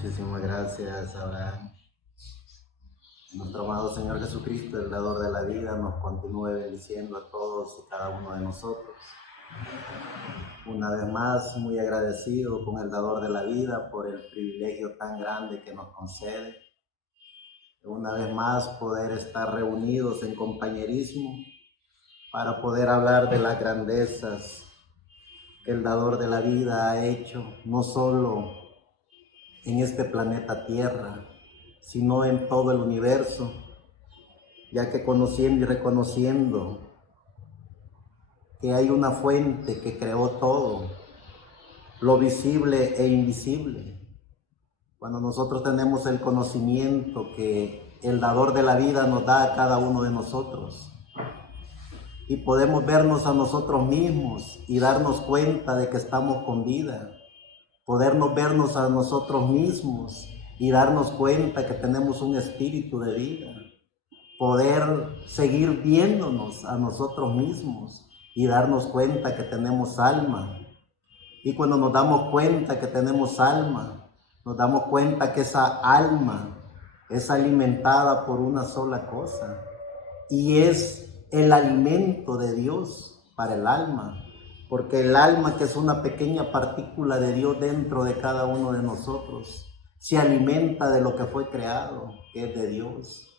Muchísimas gracias, Abraham. Nuestro amado Señor Jesucristo, el dador de la vida, nos continúe bendiciendo a todos y cada uno de nosotros. Una vez más, muy agradecido con el dador de la vida por el privilegio tan grande que nos concede. Una vez más, poder estar reunidos en compañerismo para poder hablar de las grandezas que el dador de la vida ha hecho, no solo en este planeta Tierra, sino en todo el universo, ya que conociendo y reconociendo que hay una fuente que creó todo, lo visible e invisible. Cuando nosotros tenemos el conocimiento que el dador de la vida nos da a cada uno de nosotros, y podemos vernos a nosotros mismos y darnos cuenta de que estamos con vida, podernos vernos a nosotros mismos y darnos cuenta que tenemos un espíritu de vida, poder seguir viéndonos a nosotros mismos y darnos cuenta que tenemos alma. Y cuando nos damos cuenta que tenemos alma, nos damos cuenta que esa alma es alimentada por una sola cosa, y es el alimento de Dios para el alma, porque el alma, que es una pequeña partícula de Dios dentro de cada uno de nosotros, se alimenta de lo que fue creado, que es de Dios.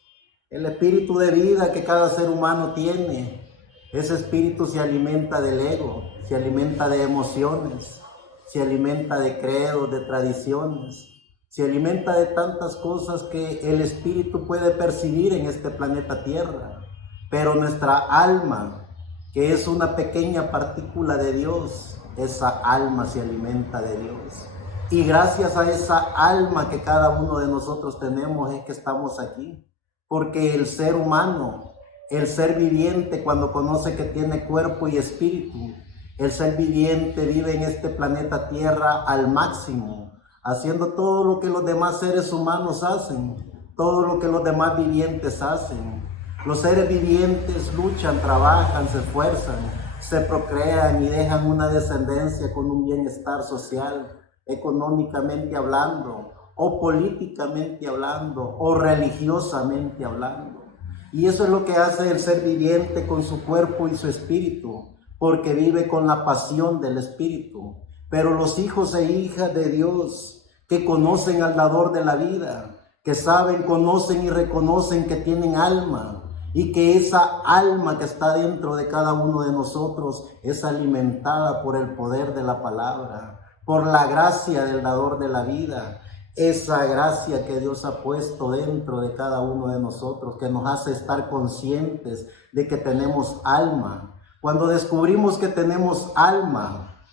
El espíritu de vida que cada ser humano tiene, ese espíritu se alimenta del ego, se alimenta de emociones, se alimenta de credos, de tradiciones, se alimenta de tantas cosas que el espíritu puede percibir en este planeta Tierra. Pero nuestra alma, que es una pequeña partícula de Dios, esa alma se alimenta de Dios. Y gracias a esa alma que cada uno de nosotros tenemos es que estamos aquí. Porque el ser humano, el ser viviente, cuando conoce que tiene cuerpo y espíritu, el ser viviente vive en este planeta Tierra al máximo, haciendo todo lo que los demás seres humanos hacen, todo lo que los demás vivientes hacen. Los seres vivientes luchan, trabajan, se esfuerzan, se procrean y dejan una descendencia con un bienestar social, económicamente hablando, o políticamente hablando, o religiosamente hablando. Y eso es lo que hace el ser viviente con su cuerpo y su espíritu, porque vive con la pasión del espíritu. Pero los hijos e hijas de Dios, que conocen al dador de la vida, que saben, conocen y reconocen que tienen alma, y que esa alma que está dentro de cada uno de nosotros es alimentada por el poder de la palabra, por la gracia del dador de la vida, esa gracia que Dios ha puesto dentro de cada uno de nosotros, que nos hace estar conscientes de que tenemos alma. Cuando descubrimos que tenemos alma,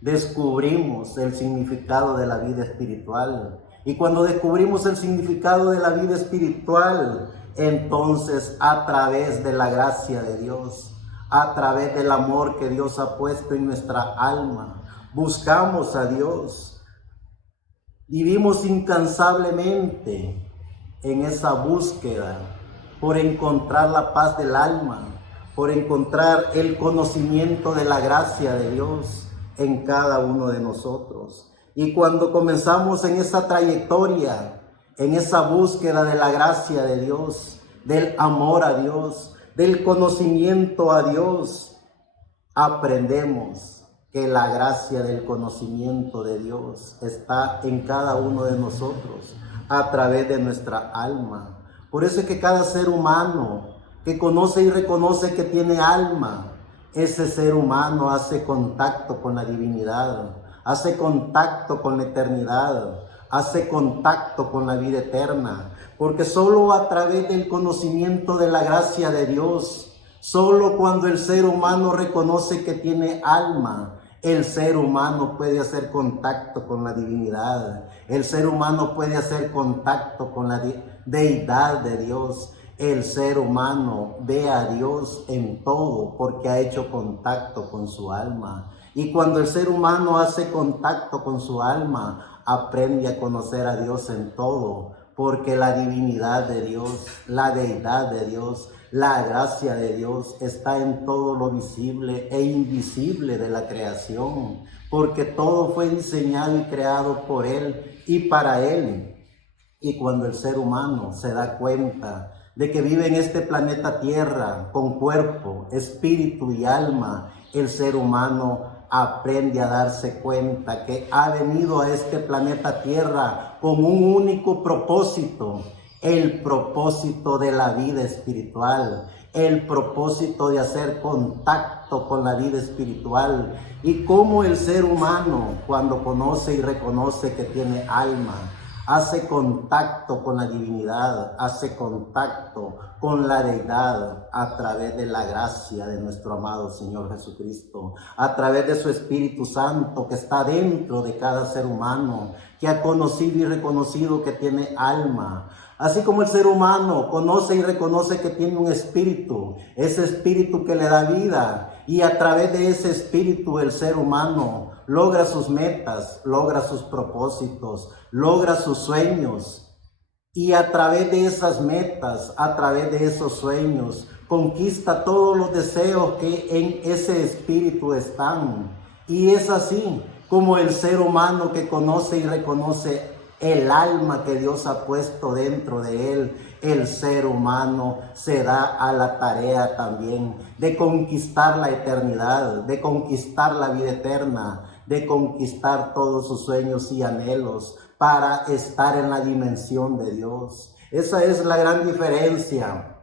descubrimos el significado de la vida espiritual. Y cuando descubrimos el significado de la vida espiritual, entonces a través de la gracia de Dios, a través del amor que Dios ha puesto en nuestra alma, buscamos a Dios. Vivimos incansablemente en esa búsqueda por encontrar la paz del alma, por encontrar el conocimiento de la gracia de Dios en cada uno de nosotros. Y cuando comenzamos en esa trayectoria, en esa búsqueda de la gracia de Dios, del amor a Dios, del conocimiento a Dios, aprendemos que la gracia del conocimiento de Dios está en cada uno de nosotros a través de nuestra alma. Por eso es que cada ser humano que conoce y reconoce que tiene alma, ese ser humano hace contacto con la divinidad, hace contacto con la eternidad, hace contacto con la vida eterna, porque solo a través del conocimiento de la gracia de Dios, solo cuando el ser humano reconoce que tiene alma, el ser humano puede hacer contacto con la divinidad, el ser humano puede hacer contacto con la deidad de Dios. El ser humano ve a Dios en todo porque ha hecho contacto con su alma. Y cuando el ser humano hace contacto con su alma, aprende a conocer a Dios en todo, porque la divinidad de Dios, la deidad de Dios, la gracia de Dios está en todo lo visible e invisible de la creación. porque todo fue diseñado y creado por Él y para Él. Y cuando el ser humano se da cuenta de que vive en este planeta Tierra con cuerpo, espíritu y alma, el ser humano aprende a darse cuenta que ha venido a este planeta Tierra con un único propósito, el propósito de la vida espiritual, el propósito de hacer contacto con la vida espiritual. Y cómo el ser humano, cuando conoce y reconoce que tiene alma, hace contacto con la divinidad, hace contacto con la deidad a través de la gracia de nuestro amado Señor Jesucristo, a través de su Espíritu Santo que está dentro de cada ser humano, que ha conocido y reconocido que tiene alma. Así como el ser humano conoce y reconoce que tiene un espíritu, ese espíritu que le da vida, y a través de ese espíritu el ser humano logra sus metas, logra sus propósitos, logra sus sueños, y a través de esas metas, a través de esos sueños, conquista todos los deseos que en ese espíritu están. Y es así como el ser humano que conoce y reconoce el alma que Dios ha puesto dentro de él, el ser humano se da a la tarea también de conquistar la eternidad, de conquistar la vida eterna, de conquistar todos sus sueños y anhelos para estar en la dimensión de Dios. Esa es la gran diferencia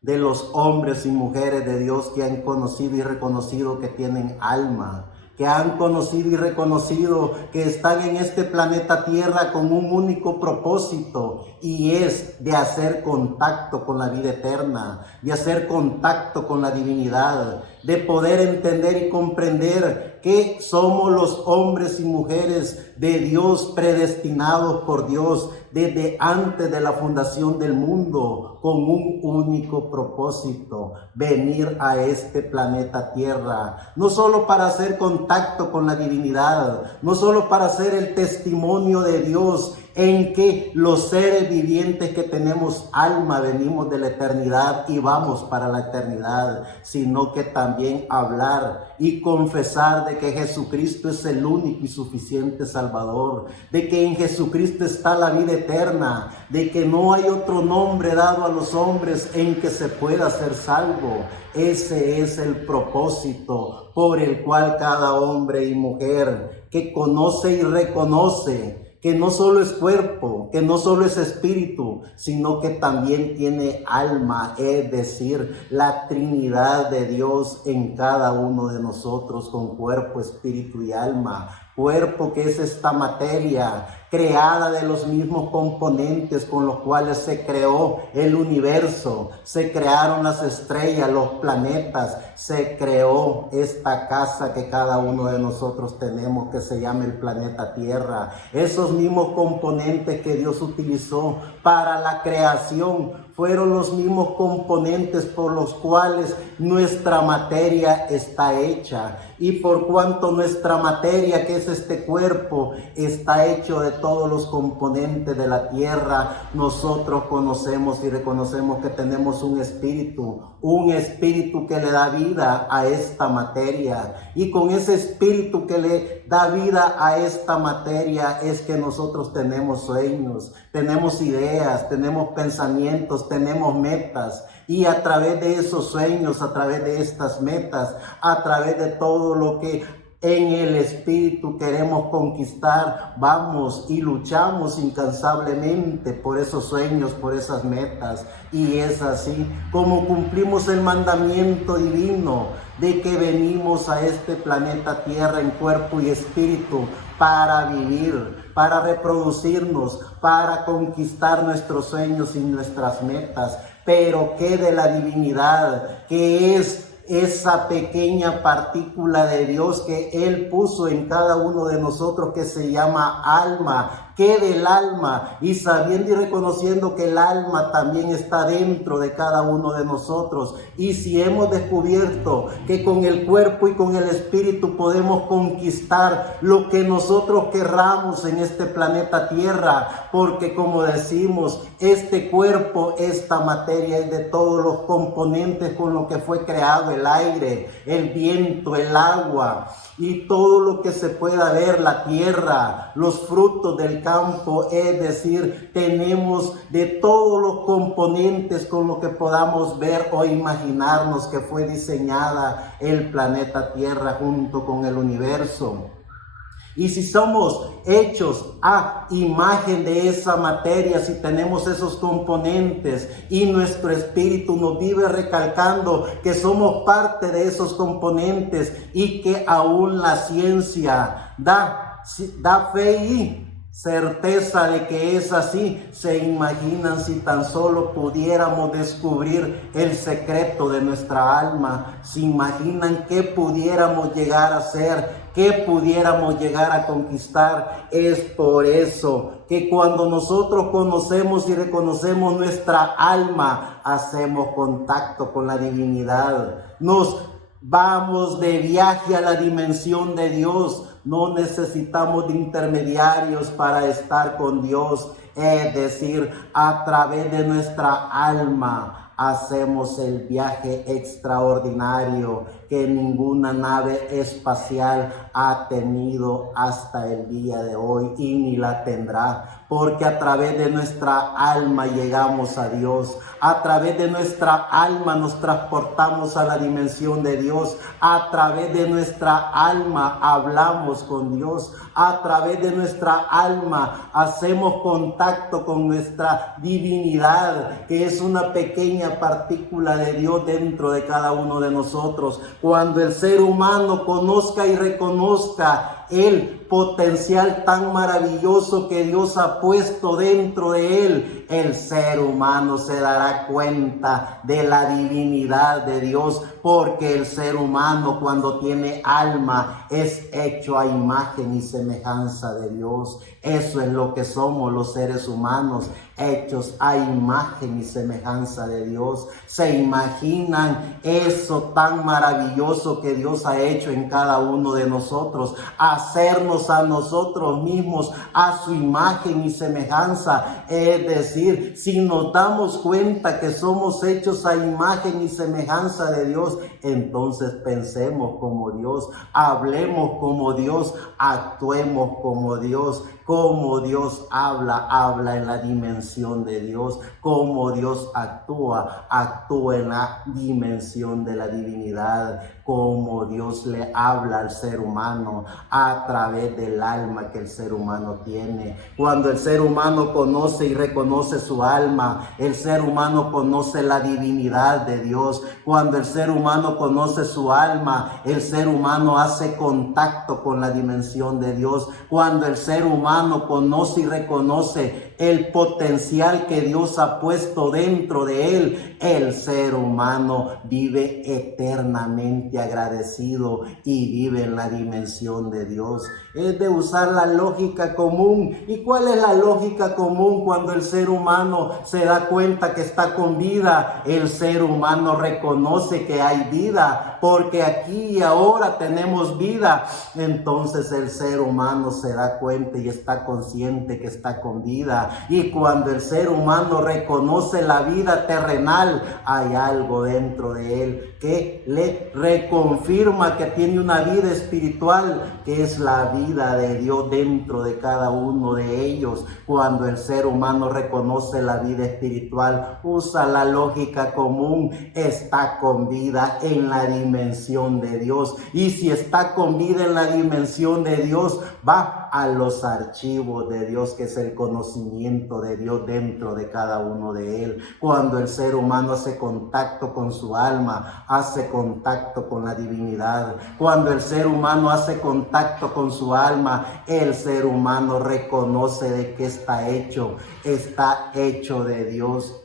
de los hombres y mujeres de Dios que han conocido y reconocido que tienen alma, que han conocido y reconocido que están en este planeta Tierra con un único propósito, y es de hacer contacto con la vida eterna, de hacer contacto con la divinidad, de poder entender y comprender que somos los hombres y mujeres de Dios, predestinados por Dios desde antes de la fundación del mundo, con un único propósito: venir a este planeta Tierra, no solo para hacer contacto con la divinidad, no solo para hacer el testimonio de Dios, en que los seres vivientes que tenemos alma venimos de la eternidad y vamos para la eternidad, sino que también hablar y confesar de que Jesucristo es el único y suficiente Salvador, de que en Jesucristo está la vida eterna, de que no hay otro nombre dado a los hombres en que se pueda ser salvo. Ese es el propósito por el cual cada hombre y mujer que conoce y reconoce que no solo es cuerpo, que no solo es espíritu, sino que también tiene alma, es decir, la Trinidad de Dios en cada uno de nosotros, con cuerpo, espíritu y alma. Cuerpo, que es esta materia creada de los mismos componentes con los cuales se creó el universo, se crearon las estrellas, los planetas, se creó esta casa que cada uno de nosotros tenemos, que se llama el planeta Tierra. Esos mismos componentes que Dios utilizó para la creación fueron los mismos componentes por los cuales nuestra materia está hecha. Y por cuanto nuestra materia, que es este cuerpo, está hecho de todos los componentes de la tierra, nosotros conocemos y reconocemos que tenemos un espíritu que le da vida a esta materia. Y con ese espíritu que le da vida a esta materia es que nosotros tenemos sueños, tenemos ideas, tenemos pensamientos, tenemos metas. Y a través de esos sueños, a través de estas metas, a través de todo lo que en el espíritu queremos conquistar, vamos y luchamos incansablemente por esos sueños, por esas metas. Y es así como cumplimos el mandamiento divino de que venimos a este planeta Tierra en cuerpo y espíritu para vivir, para reproducirnos, para conquistar nuestros sueños y nuestras metas. Pero que de la divinidad, que es esa pequeña partícula de Dios que Él puso en cada uno de nosotros, que se llama alma, que del alma, y sabiendo y reconociendo que el alma también está dentro de cada uno de nosotros. Y si hemos descubierto que con el cuerpo y con el espíritu podemos conquistar lo que nosotros querramos en este planeta Tierra, porque como decimos, este cuerpo, esta materia es de todos los componentes con lo que fue creado el aire, el viento, el agua y todo lo que se pueda ver, la tierra, los frutos del campo, es decir, tenemos de todos los componentes con lo que podamos ver o imaginarnos que fue diseñada el planeta Tierra junto con el universo. Y si somos hechos a imagen de esa materia, si tenemos esos componentes y nuestro espíritu nos vive recalcando que somos parte de esos componentes y que aún la ciencia da fe y certeza de que es así, se imaginan si tan solo pudiéramos descubrir el secreto de nuestra alma, se imaginan qué pudiéramos llegar a ser, qué pudiéramos llegar a conquistar. Es por eso que cuando nosotros conocemos y reconocemos nuestra alma, hacemos contacto con la divinidad, nos vamos de viaje a la dimensión de Dios. No necesitamos de intermediarios para estar con Dios. Es decir, a través de nuestra alma hacemos el viaje extraordinario que ninguna nave espacial ha tenido hasta el día de hoy y ni la tendrá. Porque a través de nuestra alma llegamos a Dios, a través de nuestra alma nos transportamos a la dimensión de Dios, a través de nuestra alma hablamos con Dios, a través de nuestra alma hacemos contacto con nuestra divinidad, que es una pequeña partícula de Dios dentro de cada uno de nosotros. Cuando el ser humano conozca y reconozca el potencial tan maravilloso que Dios ha puesto dentro de él, el ser humano se dará cuenta de la divinidad de Dios, porque el ser humano, cuando tiene alma, es hecho a imagen y semejanza de Dios. Eso es lo que somos los seres humanos, hechos a imagen y semejanza de Dios. ¿Se imaginan eso tan maravilloso que Dios ha hecho en cada uno de nosotros? Hacernos a nosotros mismos a su imagen y semejanza. Es decir, si nos damos cuenta que somos hechos a imagen y semejanza de Dios, entonces pensemos como Dios, hablemos como Dios, actuemos como Dios. Como Dios habla en la dimensión de Dios. Como Dios actúa en la dimensión de la divinidad. Como Dios le habla al ser humano a través del alma que el ser humano tiene. Cuando el ser humano conoce y reconoce su alma, el ser humano conoce la divinidad de Dios. Cuando el ser humano conoce su alma, el ser humano hace contacto con la dimensión de Dios. Cuando el ser humano conoce y reconoce el potencial que Dios ha puesto dentro de él, el ser humano vive eternamente agradecido y vive en la dimensión de Dios. Es de usar la lógica común. ¿Y cuál es la lógica común cuando el ser humano se da cuenta que está con vida? El ser humano reconoce que hay vida, porque aquí y ahora tenemos vida. Entonces el ser humano se da cuenta y está consciente que está con vida. Y cuando el ser humano reconoce la vida terrenal, hay algo dentro de él que le reconfirma que tiene una vida espiritual, que es la vida de Dios dentro de cada uno de ellos. Cuando el ser humano reconoce la vida espiritual, usa la lógica común, está con vida en la dimensión de Dios. Y si está con vida en la dimensión de Dios, va a los archivos de Dios, que es el conocimiento de Dios dentro de cada uno de él. Cuando el ser humano hace contacto con su alma, hace contacto con la divinidad. Cuando el ser humano hace contacto con su alma, el ser humano reconoce de qué está hecho de Dios.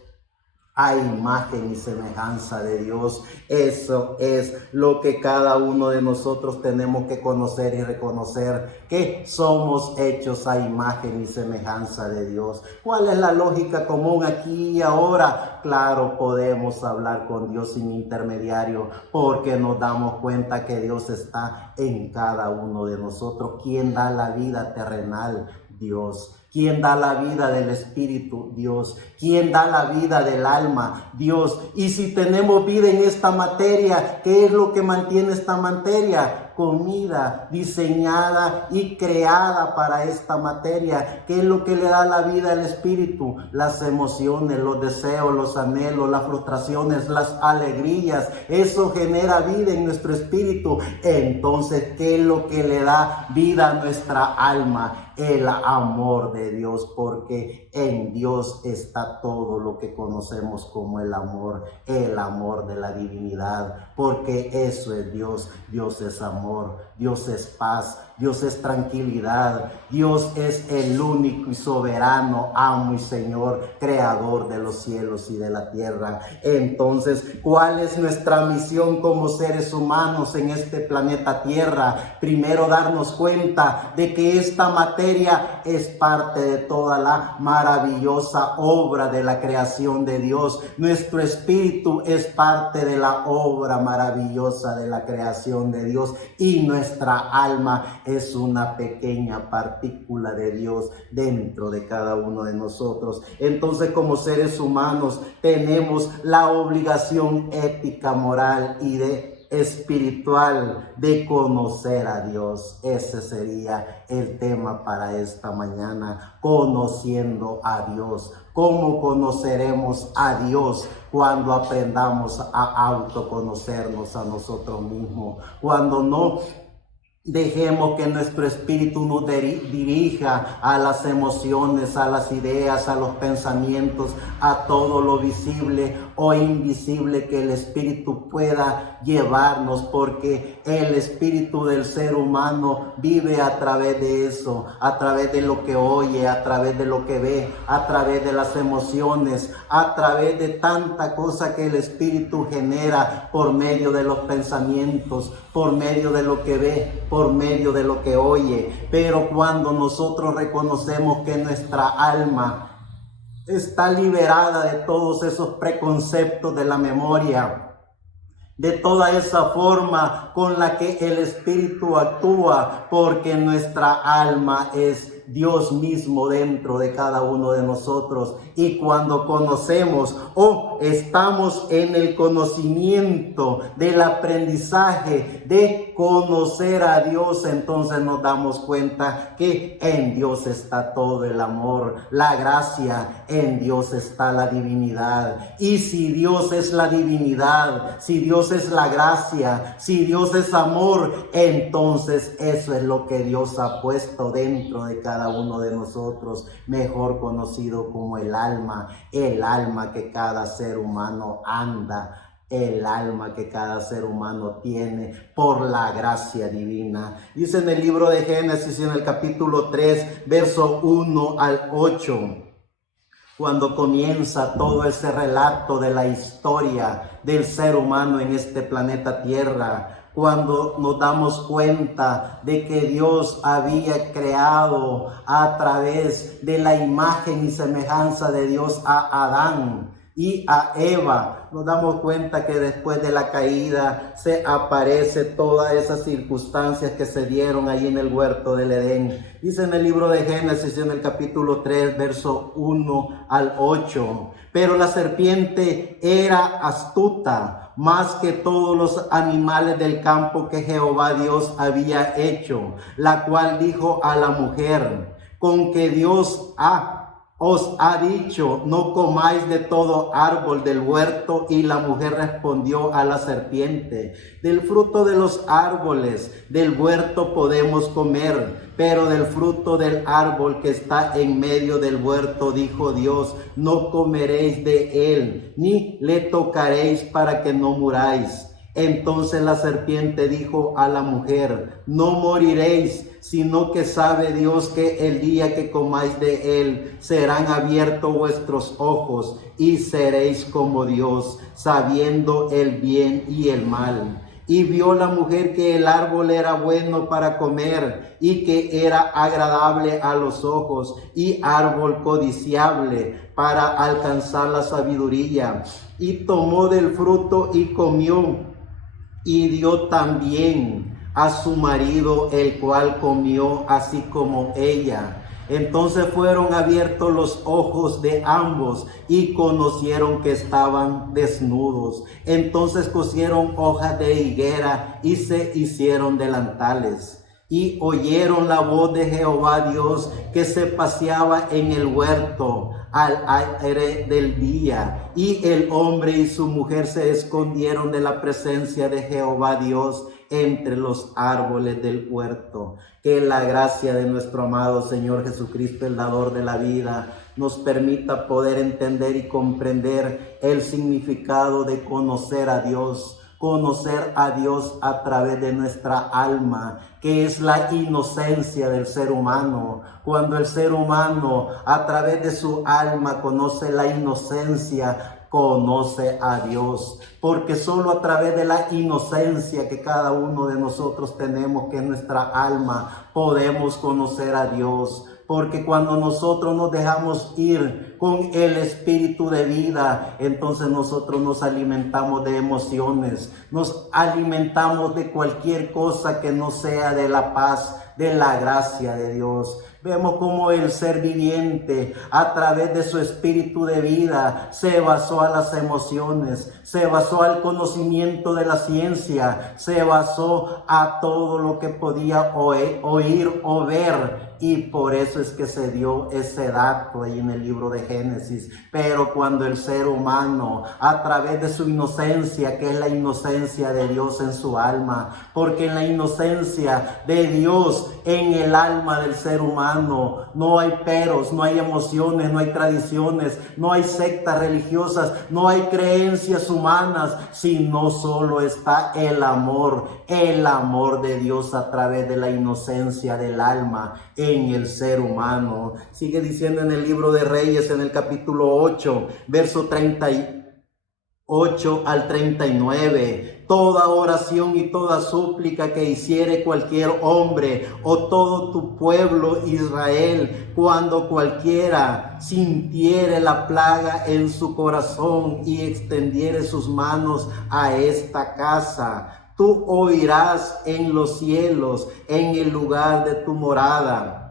a imagen y semejanza de Dios. Eso es lo que cada uno de nosotros tenemos que conocer y reconocer, que somos hechos a imagen y semejanza de Dios. ¿Cuál es la lógica común aquí y ahora? Claro, podemos hablar con Dios sin intermediario, porque nos damos cuenta que Dios está en cada uno de nosotros. ¿Quién da la vida terrenal? Dios. ¿Quién da la vida del espíritu? Dios. ¿Quién da la vida del alma? Dios. Y si tenemos vida en esta materia, ¿qué es lo que mantiene esta materia? Comida diseñada y creada para esta materia. ¿Qué es lo que le da la vida al espíritu? Las emociones, los deseos, los anhelos, las frustraciones, las alegrías. Eso genera vida en nuestro espíritu. Entonces, ¿qué es lo que le da vida a nuestra alma? El amor de Dios, porque en Dios está todo lo que conocemos como el amor de la divinidad, porque eso es Dios. Dios es amor, Dios es paz, Dios es tranquilidad, Dios es el único y soberano amo y Señor, creador de los cielos y de la tierra. Entonces, ¿cuál es nuestra misión como seres humanos en este planeta Tierra? Primero, darnos cuenta de que esta materia es parte de toda la maravillosa obra de la creación de Dios. Nuestro espíritu es parte de la obra maravillosa de la creación de Dios, y nuestra alma es una pequeña partícula de Dios dentro de cada uno de nosotros. Entonces, como seres humanos tenemos la obligación ética, moral y espiritual de conocer a Dios. Ese sería el tema para esta mañana, conociendo a Dios. ¿Cómo conoceremos a Dios? Cuando aprendamos a autoconocernos a nosotros mismos, cuando no dejemos que nuestro espíritu nos dirija a las emociones, a las ideas, a los pensamientos, a todo lo visible o invisible que el espíritu pueda llevarnos, porque el espíritu del ser humano vive a través de eso, a través de lo que oye, a través de lo que ve, a través de las emociones, a través de tanta cosa que el espíritu genera por medio de los pensamientos, por medio de lo que ve, por medio de lo que oye. Pero cuando nosotros reconocemos que nuestra alma está liberada de todos esos preconceptos de la memoria, de toda esa forma con la que el espíritu actúa, porque nuestra alma es Dios mismo dentro de cada uno de nosotros. Y cuando conocemos o estamos en el conocimiento del aprendizaje de conocer a Dios, entonces nos damos cuenta que en Dios está todo el amor, la gracia, en Dios está la divinidad. Y si Dios es la divinidad, si Dios es la gracia, si Dios es amor, entonces eso es lo que Dios ha puesto dentro de cada uno de nosotros, mejor conocido como el alma que cada ser humano anda, el alma que cada ser humano tiene por la gracia divina. Dice en el libro de Génesis, en el capítulo 3, verso 1 al 8, cuando comienza todo ese relato de la historia del ser humano en este planeta Tierra, cuando nos damos cuenta de que Dios había creado a través de la imagen y semejanza de Dios a Adán y a Eva, nos damos cuenta que después de la caída se aparece todas esas circunstancias que se dieron ahí en el huerto del Edén. Dice en el libro de Génesis, en el capítulo 3, verso 1 al 8, pero la serpiente era astuta más que todos los animales del campo que Jehová Dios había hecho, la cual dijo a la mujer: con que Dios os ha dicho, no comáis de todo árbol del huerto. Y la mujer respondió a la serpiente: del fruto de los árboles del huerto podemos comer, pero del fruto del árbol que está en medio del huerto, dijo Dios, no comeréis de él, ni le tocaréis para que no muráis. Entonces la serpiente dijo a la mujer: no moriréis, sino que sabe Dios que el día que comáis de él serán abiertos vuestros ojos y seréis como Dios, sabiendo el bien y el mal. Y vio la mujer que el árbol era bueno para comer y que era agradable a los ojos y árbol codiciable para alcanzar la sabiduría. Y tomó del fruto y comió, y dio también a su marido, el cual comió así como ella. Entonces fueron abiertos los ojos de ambos y conocieron que estaban desnudos. Entonces cosieron hojas de higuera y se hicieron delantales. Y oyeron la voz de Jehová Dios que se paseaba en el huerto al aire del día. Y el hombre y su mujer se escondieron de la presencia de Jehová Dios entre los árboles del huerto. Que la gracia de nuestro amado Señor Jesucristo, el dador de la vida, nos permita poder entender y comprender el significado de conocer a Dios a través de nuestra alma, que es la inocencia del ser humano. Cuando el ser humano a través de su alma conoce la inocencia, conoce a Dios, porque solo a través de la inocencia que cada uno de nosotros tenemos, que es nuestra alma, podemos conocer a Dios. Porque cuando nosotros nos dejamos ir con el espíritu de vida, entonces nosotros nos alimentamos de emociones, nos alimentamos de cualquier cosa que no sea de la paz, de la gracia de Dios. Vemos cómo el ser viviente, a través de su espíritu de vida, se basó a las emociones, se basó al conocimiento de la ciencia, se basó a todo lo que podía oír o ver. Y por eso es que se dio ese dato ahí en el libro de Génesis. Pero cuando el ser humano, a través de su inocencia, que es la inocencia de Dios en su alma, porque en la inocencia de Dios en el alma del ser humano no hay peros, no hay emociones, no hay tradiciones, no hay sectas religiosas, no hay creencias humanas, sino solo está el amor de Dios a través de la inocencia del alma en el ser humano. Sigue diciendo en el libro de Reyes, en el capítulo 8, verso 38 al 39, toda oración y toda súplica que hiciere cualquier hombre o todo tu pueblo Israel, cuando cualquiera sintiere la plaga en su corazón y extendiere sus manos a esta casa, tú oirás en los cielos, en el lugar de tu morada,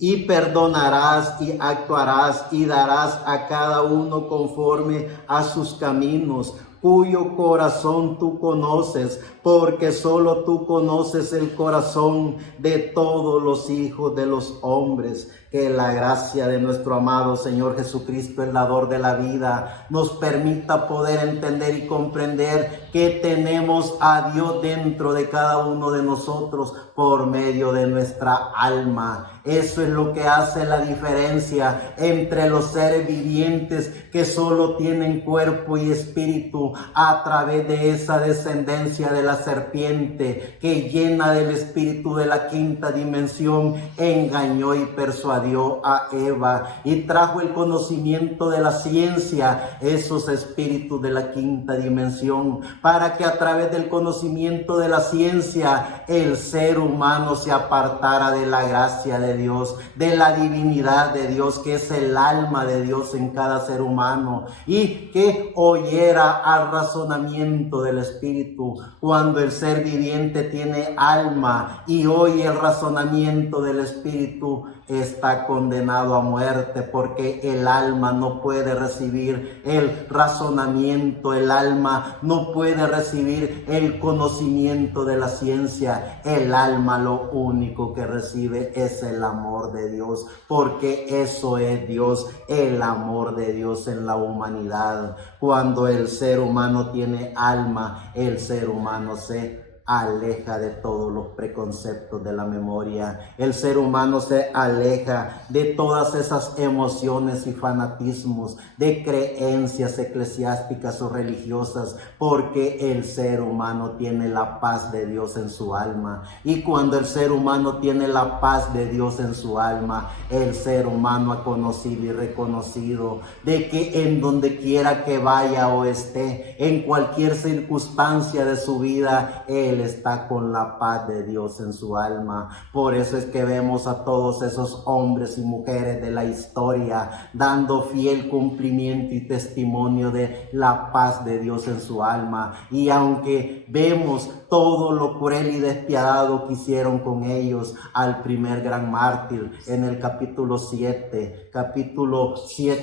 y perdonarás y actuarás y darás a cada uno conforme a sus caminos, cuyo corazón tú conoces, porque solo tú conoces el corazón de todos los hijos de los hombres. Que la gracia de nuestro amado Señor Jesucristo, el dador de la vida, nos permita poder entender y comprender que tenemos a Dios dentro de cada uno de nosotros por medio de nuestra alma. Eso es lo que hace la diferencia entre los seres vivientes que solo tienen cuerpo y espíritu, a través de esa descendencia de la serpiente que, llena del espíritu de la quinta dimensión, engañó y persuadió a Eva y trajo el conocimiento de la ciencia, esos espíritus de la quinta dimensión, para que a través del conocimiento de la ciencia el ser humano se apartara de la gracia de Dios, de la divinidad de Dios, que es el alma de Dios en cada ser humano, y que oyera al razonamiento del espíritu. Cuando el ser viviente tiene alma y oye el razonamiento del espíritu, está condenado a muerte, porque el alma no puede recibir el razonamiento, el alma no puede recibir el conocimiento de la ciencia. El alma lo único que recibe es el amor de Dios, porque eso es Dios, el amor de Dios en la humanidad. Cuando el ser humano tiene alma, el ser humano se aleja de todos los preconceptos de la memoria. El ser humano se aleja de todas esas emociones y fanatismos, de creencias eclesiásticas o religiosas, porque el ser humano tiene la paz de Dios en su alma. Y cuando el ser humano tiene la paz de Dios en su alma, el ser humano ha conocido y reconocido de que en donde quiera que vaya o esté, en cualquier circunstancia de su vida, él está con la paz de Dios en su alma. Por eso es que vemos a todos esos hombres y mujeres de la historia dando fiel cumplimiento y testimonio de la paz de Dios en su alma. Y aunque vemos todo lo cruel y despiadado que hicieron con ellos al primer gran mártir en el capítulo 7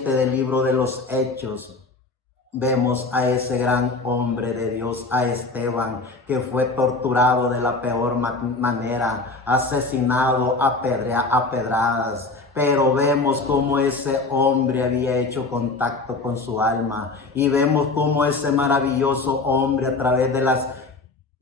del libro de los Hechos, vemos a ese gran hombre de Dios, a Esteban, que fue torturado de la peor manera, asesinado a pedradas. Pero vemos cómo ese hombre había hecho contacto con su alma, y vemos cómo ese maravilloso hombre, a través de las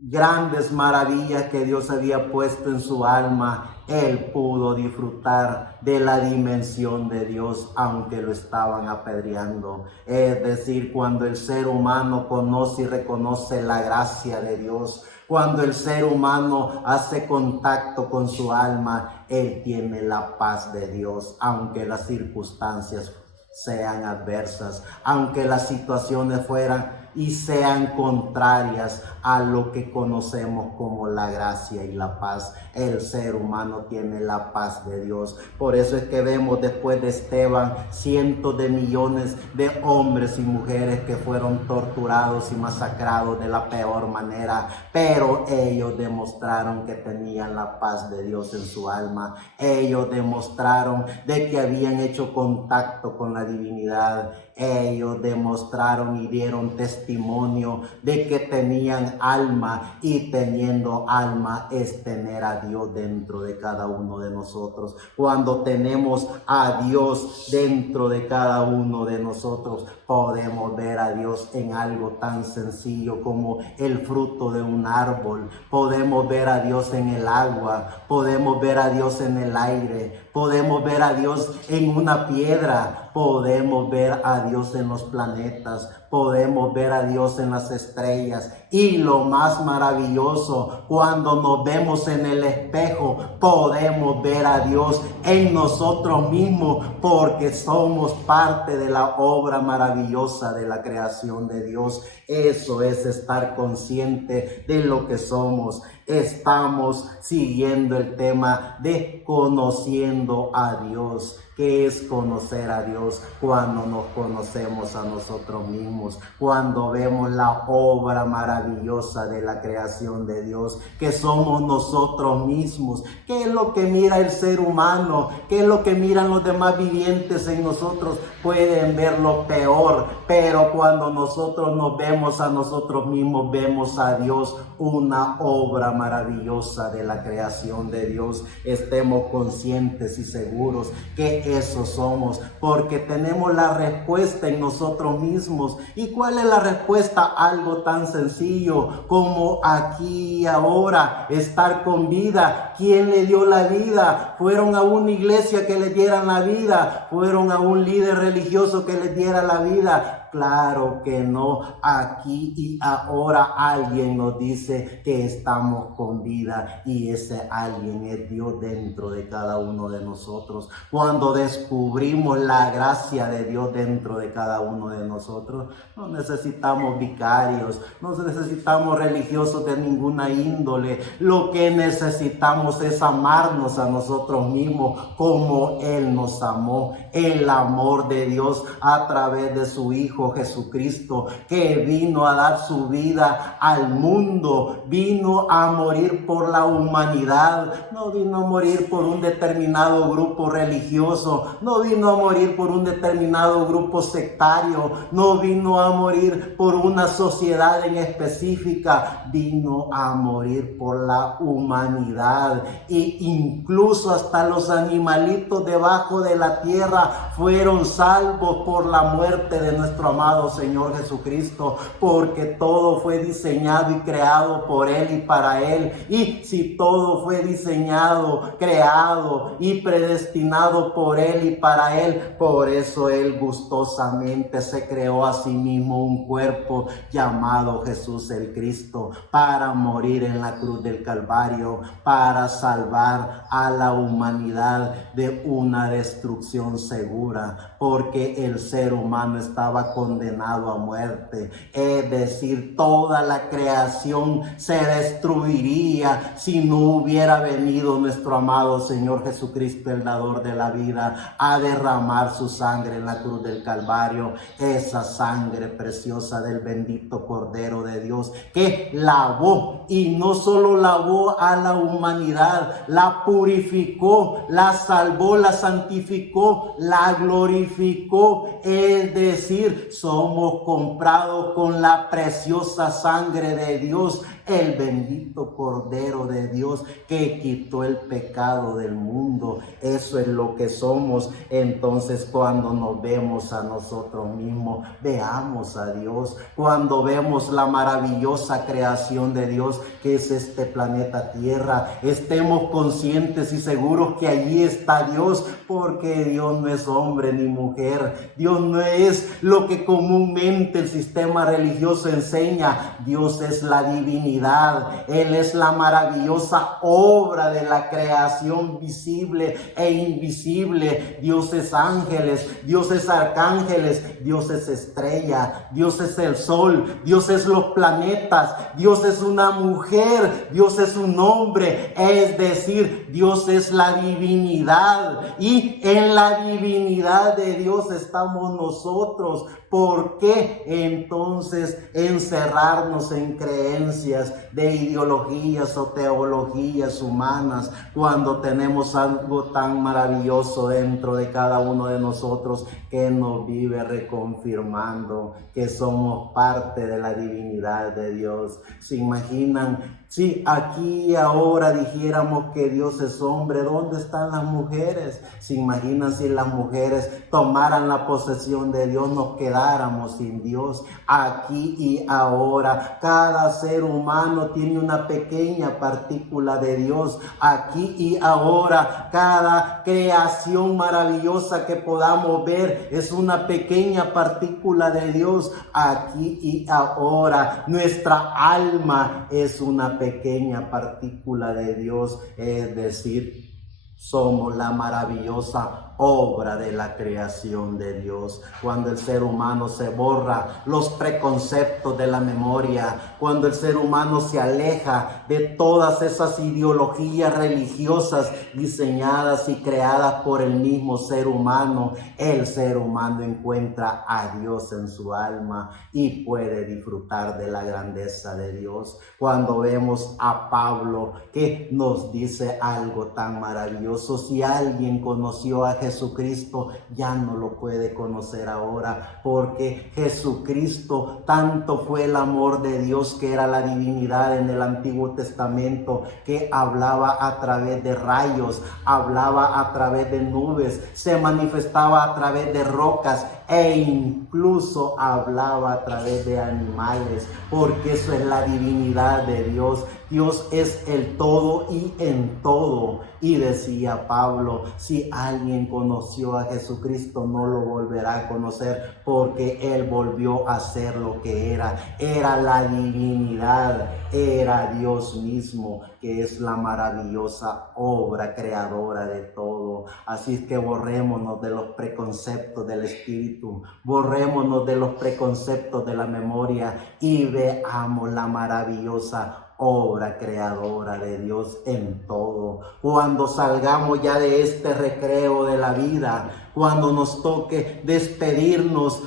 grandes maravillas que Dios había puesto en su alma, él pudo disfrutar de la dimensión de Dios, aunque lo estaban apedreando. Es decir, cuando el ser humano conoce y reconoce la gracia de Dios, cuando el ser humano hace contacto con su alma, él tiene la paz de Dios, aunque las circunstancias sean adversas, aunque las situaciones fueran y sean contrarias a lo que conocemos como la gracia y la paz. El ser humano tiene la paz de Dios. Por eso es que vemos después de Esteban cientos de millones de hombres y mujeres que fueron torturados y masacrados de la peor manera, pero ellos demostraron que tenían la paz de Dios en su alma. Ellos demostraron de que habían hecho contacto con la divinidad. Ellos demostraron y dieron testimonio de que tenían alma, y teniendo alma es tener a Dios dentro de cada uno de nosotros. Cuando tenemos a Dios dentro de cada uno de nosotros, podemos ver a Dios en algo tan sencillo como el fruto de un árbol. Podemos ver a Dios en el agua, podemos ver a Dios en el aire, podemos ver a Dios en una piedra, podemos ver a Dios en los planetas, podemos ver a Dios en las estrellas. Y lo más maravilloso, cuando nos vemos en el espejo, podemos ver a Dios en nosotros mismos, porque somos parte de la obra maravillosa de la creación de Dios. Eso es estar consciente de lo que somos. Estamos siguiendo el tema de conociendo a Dios. ¿Qué es conocer a Dios? Cuando nos conocemos a nosotros mismos, cuando vemos la obra maravillosa de la creación de Dios, que somos nosotros mismos. ¿Qué es lo que mira el ser humano? ¿Qué es lo que miran los demás vivientes en nosotros? Pueden ver lo peor, pero cuando nosotros nos vemos a nosotros mismos, vemos a Dios, una obra maravillosa de la creación de Dios. Estemos conscientes y seguros que eso somos, porque tenemos la respuesta en nosotros mismos. ¿Y cuál es la respuesta? Algo tan sencillo como aquí y ahora, estar con vida. ¿Quién le dio la vida? ¿Fueron a una iglesia que les dieran la vida? ¿Fueron a un líder religioso que les diera la vida? Claro que no. Aquí y ahora alguien nos dice que estamos con vida, y ese alguien es Dios dentro de cada uno de nosotros. Cuando descubrimos la gracia de Dios dentro de cada uno de nosotros, no necesitamos vicarios, no necesitamos religiosos de ninguna índole. Lo que necesitamos es amarnos a nosotros mismos como Él nos amó. El amor de Dios a través de su Hijo Jesucristo, que vino a dar su vida al mundo, vino a morir por la humanidad. No vino a morir por un determinado grupo religioso, no vino a morir por un determinado grupo sectario, no vino a morir por una sociedad en específica, vino a morir por la humanidad. E incluso hasta los animalitos debajo de la tierra fueron salvos por la muerte de nuestro nuestro amado Señor Jesucristo, porque todo fue diseñado y creado por Él y para Él. Y si todo fue diseñado, creado y predestinado por Él y para Él, por eso Él gustosamente se creó a sí mismo un cuerpo llamado Jesús el Cristo, para morir en la cruz del Calvario, para salvar a la humanidad de una destrucción segura, porque el ser humano estaba condenado a muerte. Es decir, toda la creación se destruiría si no hubiera venido nuestro amado Señor Jesucristo, el dador de la vida, a derramar su sangre en la cruz del Calvario, esa sangre preciosa del bendito Cordero de Dios, que lavó, y no solo lavó a la humanidad, la purificó, la salvó, la santificó, la glorificó. Es decir, somos comprados con la preciosa sangre de Dios, el bendito Cordero de Dios que quitó el pecado del mundo. Eso es lo que somos. Entonces, cuando nos vemos a nosotros mismos, veamos a Dios. Cuando vemos la maravillosa creación de Dios que es este planeta Tierra, estemos conscientes y seguros que allí está Dios, porque Dios no es hombre ni mujer. Dios no es lo que comúnmente el sistema religioso enseña. Dios es la divinidad. Él es la maravillosa obra de la creación visible e invisible. Dios es ángeles, Dios es arcángeles, Dios es estrella, Dios es el sol, Dios es los planetas, Dios es una mujer, Dios es un hombre. Es decir, Dios es la divinidad, y en la divinidad de Dios estamos nosotros. ¿Por qué entonces encerrarnos en creencias de ideologías o teologías humanas cuando tenemos algo tan maravilloso dentro de cada uno de nosotros que nos vive reconfirmando que somos parte de la divinidad de Dios? ¿Se imaginan? Si aquí y ahora dijéramos que Dios es hombre, ¿dónde están las mujeres? ¿Se imaginan si las mujeres tomaran la posesión de Dios, nos quedáramos sin Dios? Aquí y ahora, cada ser humano tiene una pequeña partícula de Dios. Aquí y ahora, cada creación maravillosa que podamos ver es una pequeña partícula de Dios. Aquí y ahora, nuestra alma es una pequeña partícula de Dios, es decir, somos la maravillosa obra de la creación de Dios. Cuando el ser humano se borra los preconceptos de la memoria, cuando el ser humano se aleja de todas esas ideologías religiosas diseñadas y creadas por el mismo ser humano, el ser humano encuentra a Dios en su alma y puede disfrutar de la grandeza de Dios. Cuando vemos a Pablo que nos dice algo tan maravilloso: si alguien conoció a Jesucristo, ya no lo puede conocer ahora, porque Jesucristo, tanto fue el amor de Dios, que era la divinidad en el Antiguo Testamento, que hablaba a través de rayos, hablaba a través de nubes, se manifestaba a través de rocas e incluso hablaba a través de animales, porque eso es la divinidad de Dios. Dios es el todo y en todo. Y decía Pablo: si alguien conoció a Jesucristo, no lo volverá a conocer, porque Él volvió a ser lo que era. Era la divinidad, era Dios mismo, que es la maravillosa obra creadora de todo. Así es que borrémonos de los preconceptos del espíritu, borrémonos de los preconceptos de la memoria y veamos la maravillosa obra creadora de Dios en todo. Cuando salgamos ya de este recreo de la vida, cuando nos toque despedirnos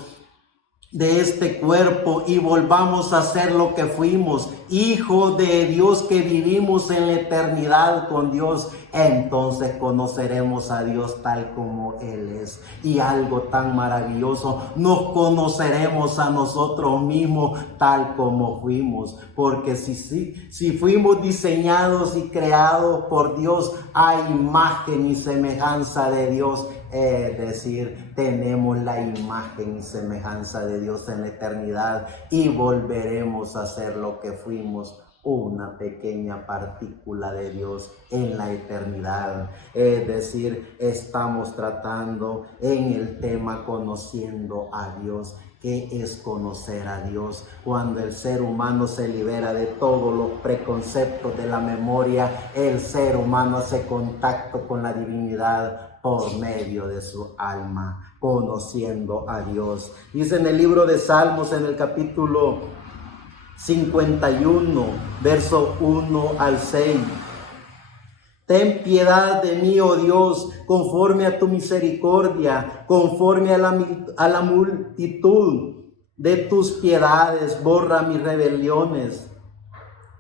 de este cuerpo y volvamos a ser lo que fuimos, hijos de Dios, que vivimos en la eternidad con Dios, entonces conoceremos a Dios tal como Él es. Y algo tan maravilloso, nos conoceremos a nosotros mismos tal como fuimos, porque si fuimos diseñados y creados por Dios a imagen y semejanza de Dios, Es decir, tenemos la imagen y semejanza de Dios en la eternidad y volveremos a ser lo que fuimos, una pequeña partícula de Dios en la eternidad. Es decir, estamos tratando en el tema conociendo a Dios. ¿Qué es conocer a Dios? Cuando el ser humano se libera de todos los preconceptos de la memoria, el ser humano hace contacto con la divinidad por medio de su alma, conociendo a Dios. Dice en el libro de Salmos, en el capítulo 51, verso 1 al 6. Ten piedad de mí, oh Dios, conforme a tu misericordia, conforme a la multitud de tus piedades, borra mis rebeliones.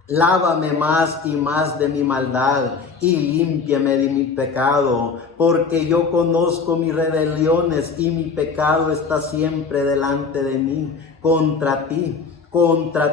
Lávame más y más de mi maldad y límpiame de mi pecado, porque yo conozco mis rebeliones y mi pecado está siempre delante de mí. Contra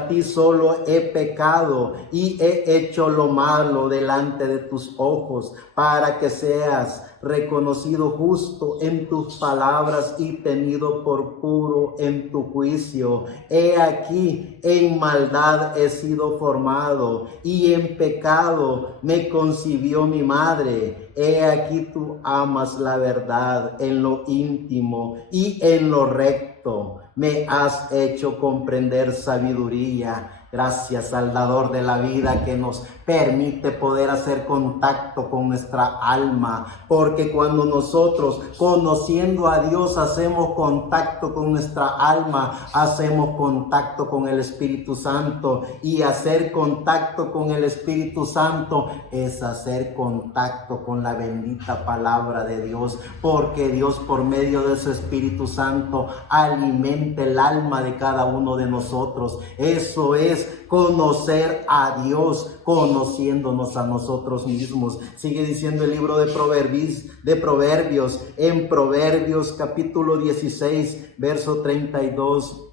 ti solo he pecado y he hecho lo malo delante de tus ojos, para que seas reconocido justo en tus palabras y tenido por puro en tu juicio. He aquí, en maldad he sido formado y en pecado me concibió mi madre. He aquí, tú amas la verdad en lo íntimo y en lo recto. Me has hecho comprender sabiduría. Gracias al dador de la vida que nos permite poder hacer contacto con nuestra alma, porque cuando nosotros, conociendo a Dios, hacemos contacto con nuestra alma, hacemos contacto con el Espíritu Santo, y hacer contacto con el Espíritu Santo es hacer contacto con la bendita palabra de Dios, porque Dios, por medio de su Espíritu Santo, alimenta el alma de cada uno de nosotros. Eso es conocer a Dios, conociéndonos a nosotros mismos. Sigue diciendo el libro de Proverbios, en Proverbios capítulo 16, verso 32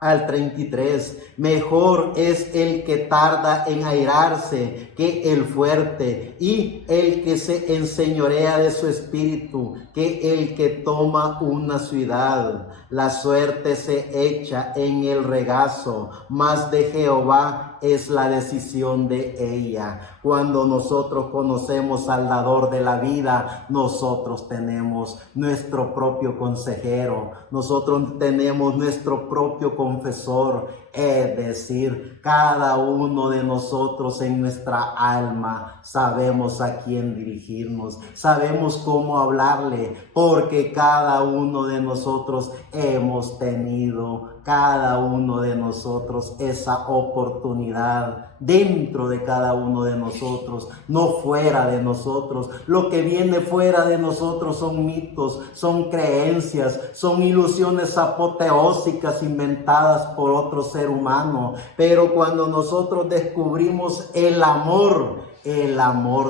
al 33. Mejor es el que tarda en airarse que el fuerte, y el que se enseñorea de su espíritu que el que toma una ciudad. La suerte se echa en el regazo, mas de Jehová es la decisión de ella. Cuando nosotros conocemos al dador de la vida, nosotros tenemos nuestro propio consejero, nosotros tenemos nuestro propio confesor. Es decir, cada uno de nosotros en nuestra alma sabemos a quién dirigirnos, sabemos cómo hablarle, porque cada uno de nosotros hemos tenido, cada uno de nosotros, esa oportunidad dentro de cada uno de nosotros, no fuera de nosotros. Lo que viene fuera de nosotros son mitos, son creencias, son ilusiones apoteósicas inventadas por otro ser humano. Pero cuando nosotros descubrimos el amor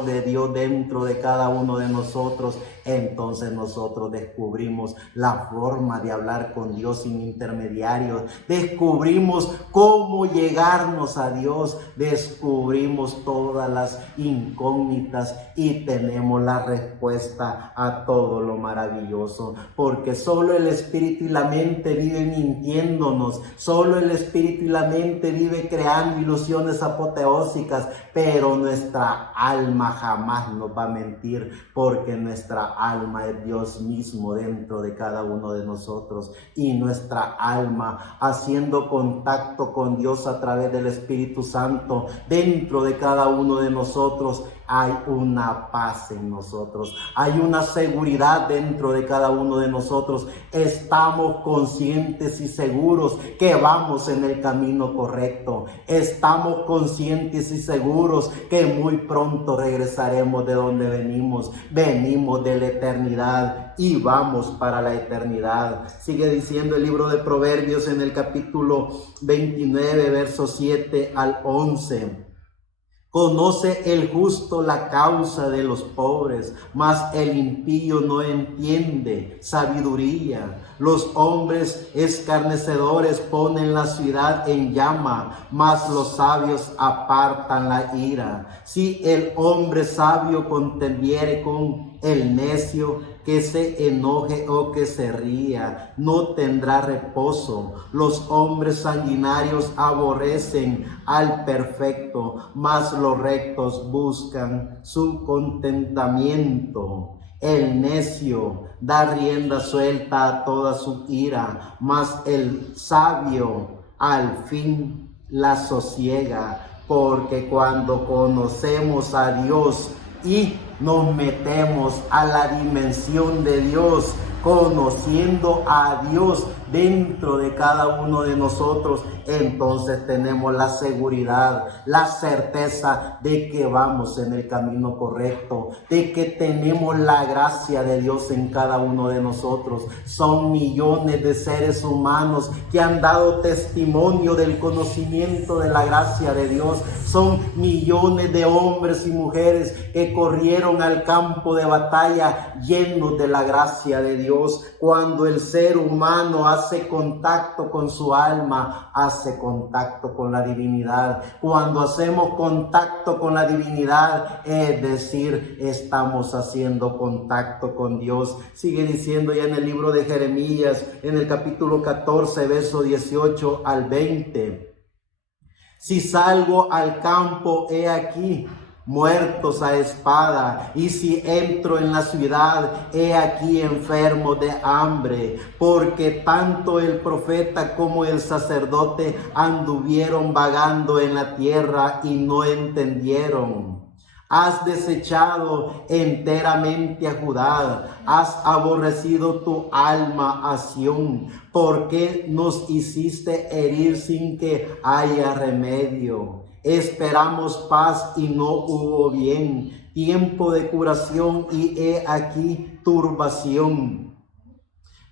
de Dios dentro de cada uno de nosotros, entonces nosotros descubrimos la forma de hablar con Dios sin intermediarios, descubrimos cómo llegarnos a Dios, descubrimos todas las incógnitas y tenemos la respuesta a todo lo maravilloso, porque solo el espíritu y la mente viven mintiéndonos, solo el espíritu y la mente vive creando ilusiones apoteósicas, pero nuestra alma jamás nos va a mentir, porque nuestra alma es Dios mismo dentro de cada uno de nosotros, y nuestra alma, haciendo contacto con Dios a través del Espíritu Santo dentro de cada uno de nosotros, hay una paz en nosotros, hay una seguridad dentro de cada uno de nosotros. Estamos conscientes y seguros que vamos en el camino correcto. Estamos conscientes y seguros que muy pronto regresaremos de donde venimos. Venimos de la eternidad y vamos para la eternidad. Sigue diciendo el libro de Proverbios en el capítulo 29, versos 7 al 11. Conoce el justo la causa de los pobres, mas el impío no entiende sabiduría. Los hombres escarnecedores ponen la ciudad en llama, mas los sabios apartan la ira. Si el hombre sabio contendiere con el necio, que se enoje o que se ría, no tendrá reposo. Los hombres sanguinarios aborrecen al perfecto, mas los rectos buscan su contentamiento. El necio da rienda suelta a toda su ira, mas el sabio al fin la sosiega, porque cuando conocemos a Dios y nos metemos a la dimensión de Dios, conociendo a Dios dentro de cada uno de nosotros, entonces tenemos la seguridad, la certeza de que vamos en el camino correcto, de que tenemos la gracia de Dios en cada uno de nosotros. Son millones de seres humanos que han dado testimonio del conocimiento de la gracia de Dios. Son millones de hombres y mujeres que corrieron al campo de batalla llenos de la gracia de Dios. Cuando el ser humano hace contacto con su alma, hace contacto con la divinidad. Cuando hacemos contacto con la divinidad, es decir, estamos haciendo contacto con Dios. Sigue diciendo ya en el libro de Jeremías, en el capítulo 14, verso 18 al 20. Si salgo al campo, he aquí muertos a espada, y si entro en la ciudad, he aquí enfermos de hambre, porque tanto el profeta como el sacerdote anduvieron vagando en la tierra y no entendieron. Has desechado enteramente a Judá, has aborrecido tu alma a Sión, porque nos hiciste herir sin que haya remedio. Esperamos paz y no hubo bien, tiempo de curación y he aquí turbación.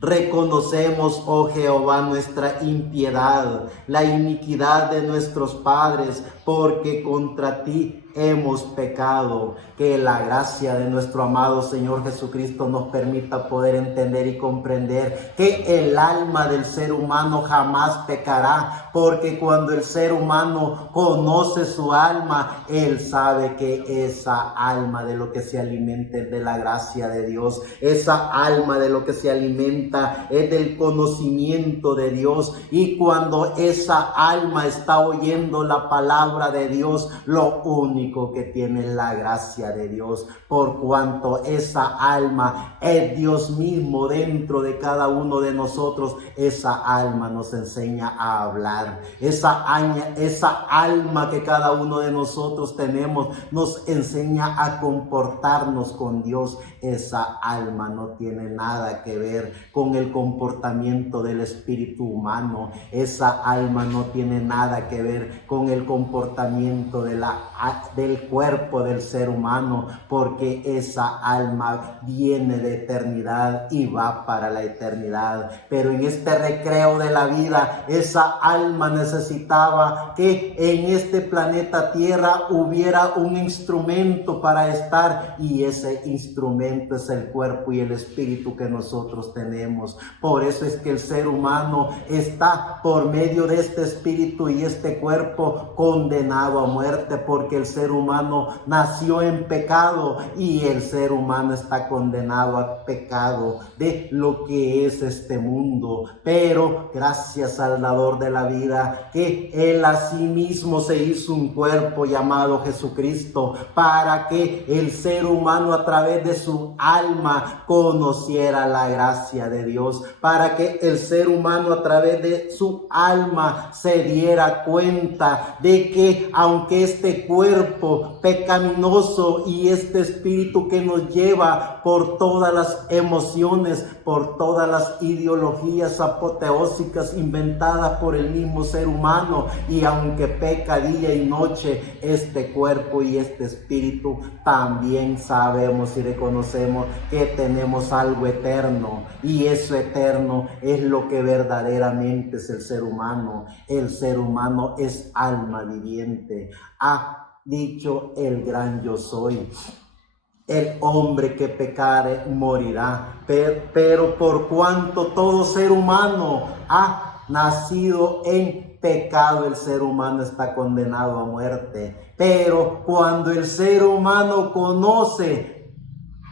Reconocemos, oh Jehová, nuestra impiedad, la iniquidad de nuestros padres, porque contra ti hemos pecado. Que la gracia de nuestro amado Señor Jesucristo nos permita poder entender y comprender que el alma del ser humano jamás pecará, porque cuando el ser humano conoce su alma, él sabe que esa alma de lo que se alimenta es de la gracia de Dios. Esa alma de lo que se alimenta es del conocimiento de Dios, y cuando esa alma está oyendo la palabra de Dios, lo único que tiene la gracia de Dios, por cuanto esa alma es Dios mismo dentro de cada uno de nosotros. Esa alma nos enseña a hablar. Esa alma que cada uno de nosotros tenemos nos enseña a comportarnos con Dios. Esa alma no tiene nada que ver con el comportamiento del espíritu humano. Esa alma no tiene nada que ver con el comportamiento del cuerpo del ser humano, porque esa alma viene de eternidad y va para la eternidad. Pero en este recreo de la vida, esa alma necesitaba que en este planeta Tierra hubiera un instrumento para estar, y ese instrumento es el cuerpo y el espíritu que nosotros tenemos. Por eso es que el ser humano está por medio de este espíritu y este cuerpo condenado a muerte, porque el ser humano nació en pecado y el ser humano está condenado al pecado de lo que es este mundo. Pero gracias al dador de la vida, que él a sí mismo se hizo un cuerpo llamado Jesucristo, para que el ser humano a través de su alma conociera la gracia de Dios, para que el ser humano a través de su alma se diera cuenta de que aunque este cuerpo pecaminoso y este espíritu que nos lleva por todas las emociones, por todas las ideologías apoteósicas inventadas por el mismo ser humano, y aunque peca día y noche, este cuerpo y este espíritu, también sabemos y reconocemos que tenemos algo eterno, y eso eterno es lo que verdaderamente es el ser humano. El ser humano es alma viviente. Dicho el gran yo soy: el hombre que pecare morirá, pero por cuanto todo ser humano ha nacido en pecado, el ser humano está condenado a muerte. Pero cuando el ser humano conoce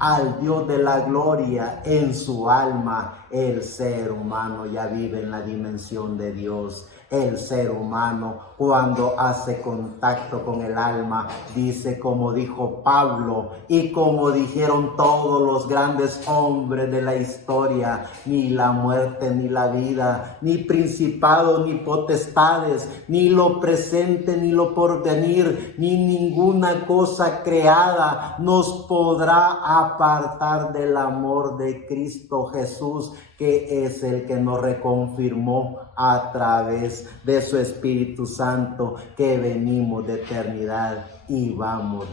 al Dios de la gloria en su alma. El ser humano ya vive en la dimensión de Dios. El ser humano, cuando hace contacto con el alma, dice, como dijo Pablo y como dijeron todos los grandes hombres de la historia: ni la muerte ni la vida, ni principados ni potestades, ni lo presente ni lo porvenir, ni ninguna cosa creada nos podrá apartar del amor de Cristo Jesús, que es el que nos reconfirmó a través de su Espíritu Santo, que venimos de eternidad y vamos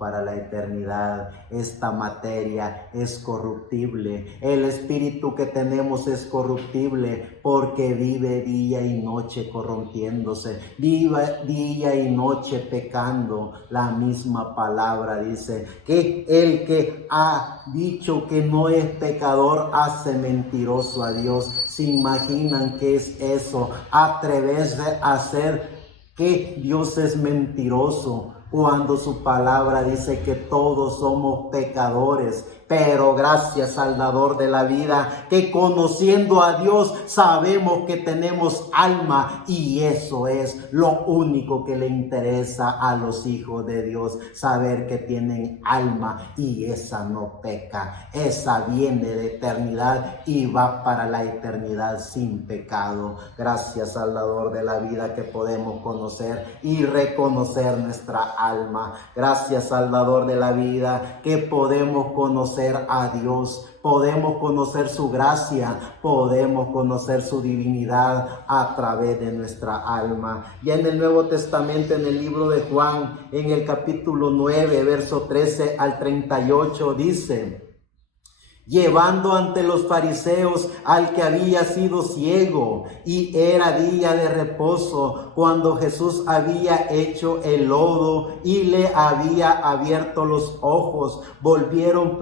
para la eternidad. Esta materia es corruptible. El espíritu que tenemos es corruptible porque vive día y noche corrompiéndose, vive día y noche pecando. La misma palabra dice que el que ha dicho que no es pecador hace mentiroso a Dios. ¿Se imaginan qué es eso? Atreverse a hacer que Dios es mentiroso cuando su palabra dice que todos somos pecadores. Pero gracias al dador de la vida, que conociendo a Dios sabemos que tenemos alma, y eso es lo único que le interesa a los hijos de Dios, saber que tienen alma, y esa no peca, esa viene de eternidad y va para la eternidad sin pecado. Gracias al dador de la vida que podemos conocer y reconocer nuestra alma. Gracias al dador de la vida que podemos conocer a Dios, podemos conocer su gracia, podemos conocer su divinidad a través de nuestra alma. Ya en el Nuevo Testamento, en el libro de Juan, en el capítulo 9, verso 13 al 38, dice: llevando ante los fariseos al que había sido ciego, y era día de reposo, cuando Jesús había hecho el lodo y le había abierto los ojos, volvieron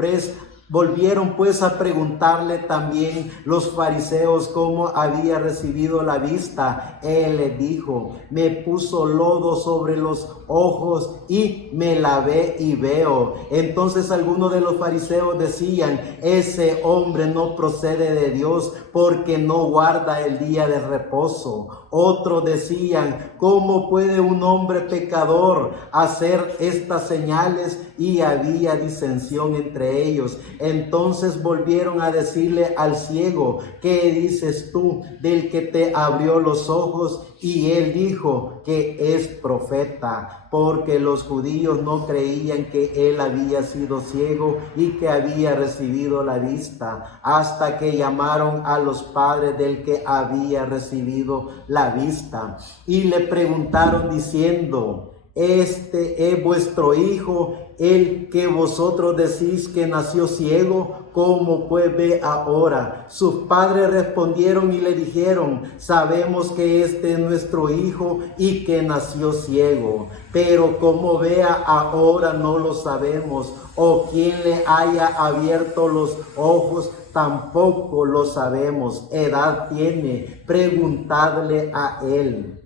pues a preguntarle también los fariseos cómo había recibido la vista. Él les dijo: me puso lodo sobre los ojos y me lavé y veo. Entonces algunos de los fariseos decían: ese hombre no procede de Dios, porque no guarda el día de reposo. Otros decían: ¿cómo puede un hombre pecador hacer estas señales? Y había disensión entre ellos. Entonces volvieron a decirle al ciego: ¿qué dices tú del que te abrió los ojos? Y él dijo que es profeta, porque los judíos no creían que él había sido ciego y que había recibido la vista, hasta que llamaron a los padres del que había recibido la vista y le preguntaron diciendo: ¿este es vuestro hijo, el que vosotros decís que nació ciego? ¿Cómo pues ve ahora? Sus padres respondieron y le dijeron: sabemos que este es nuestro hijo y que nació ciego, pero cómo vea ahora no lo sabemos, o quién le haya abierto los ojos tampoco lo sabemos. Edad tiene, preguntadle a él.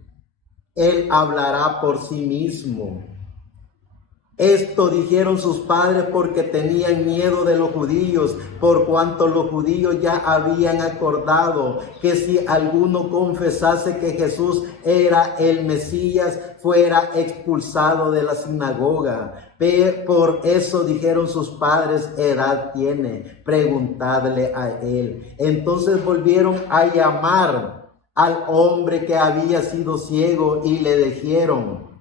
Él hablará por sí mismo. Esto dijeron sus padres porque tenían miedo de los judíos, por cuanto los judíos ya habían acordado que si alguno confesase que Jesús era el Mesías, fuera expulsado de la sinagoga. Por eso dijeron sus padres: edad tiene, preguntadle a él. Entonces volvieron a llamar al hombre que había sido ciego y le dijeron: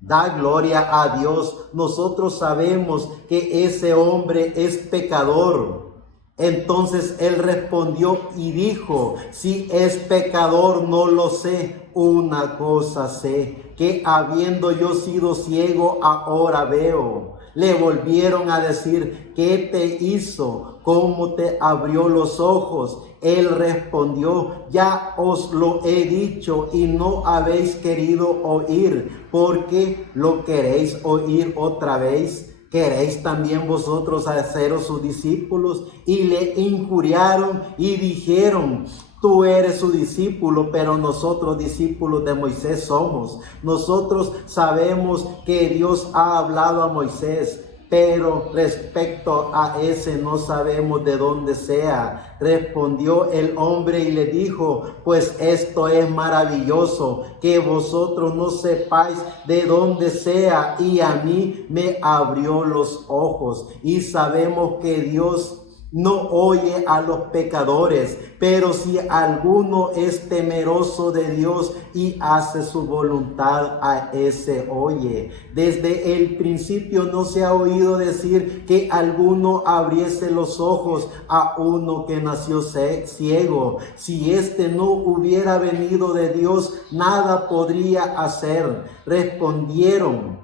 da gloria a Dios, nosotros sabemos que ese hombre es pecador. Entonces él respondió y dijo: si es pecador no lo sé, una cosa sé, que habiendo yo sido ciego ahora veo. Le volvieron a decir: ¿qué te hizo? ¿Cómo te abrió los ojos? Él respondió: ya os lo he dicho y no habéis querido oír. ¿Por qué lo queréis oír otra vez? ¿Queréis también vosotros haceros sus discípulos? Y le injuriaron y dijeron: tú eres su discípulo, pero nosotros discípulos de Moisés somos. Nosotros sabemos que Dios ha hablado a Moisés, pero respecto a ese no sabemos de dónde sea. Respondió el hombre y le dijo, pues esto es maravilloso, que vosotros no sepáis de dónde sea, y a mí me abrió los ojos, y sabemos que Dios no oye a los pecadores, pero si alguno es temeroso de Dios y hace su voluntad, a ese oye. Desde el principio no se ha oído decir que alguno abriese los ojos a uno que nació ciego. Si éste no hubiera venido de Dios, nada podría hacer. Respondieron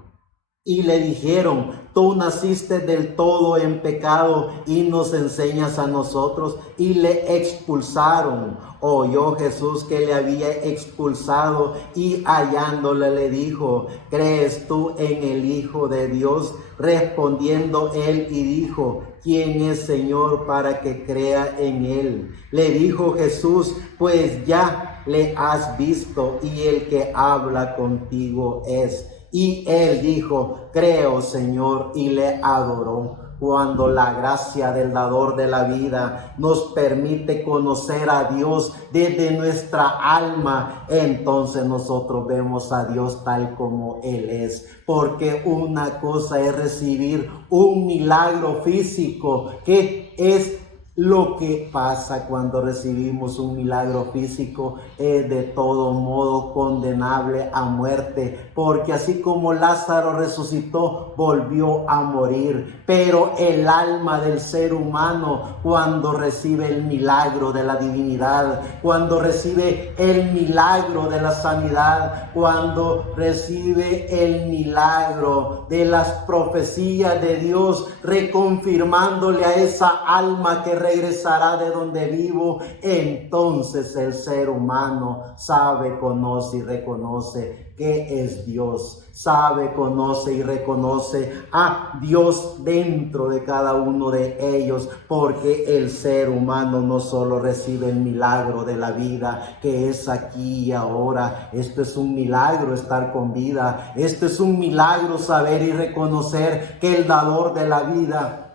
y le dijeron, tú naciste del todo en pecado y nos enseñas a nosotros. Y le expulsaron. Oyó Jesús que le había expulsado y hallándole le dijo, ¿crees tú en el Hijo de Dios? Respondiendo él y dijo, ¿quién es Señor para que crea en él? Le dijo Jesús, pues ya le has visto y el que habla contigo es. Y él dijo, creo, Señor, y le adoró. Cuando la gracia del dador de la vida nos permite conocer a Dios desde nuestra alma, entonces nosotros vemos a Dios tal como Él es. Porque una cosa es recibir un milagro físico, que es lo que pasa cuando recibimos un milagro físico, es de todo modo condenable a muerte, porque así como Lázaro resucitó, volvió a morir. Pero el alma del ser humano, cuando recibe el milagro de la divinidad, cuando recibe el milagro de la sanidad, cuando recibe el milagro de las profecías de Dios, reconfirmándole a esa alma que regresará de donde vivo, entonces el ser humano sabe, conoce y reconoce que es Dios. Sabe, conoce y reconoce a Dios dentro de cada uno de ellos, porque el ser humano no solo recibe el milagro de la vida, que es aquí y ahora. Esto es un milagro, estar con vida. Esto es un milagro, saber y reconocer que el dador de la vida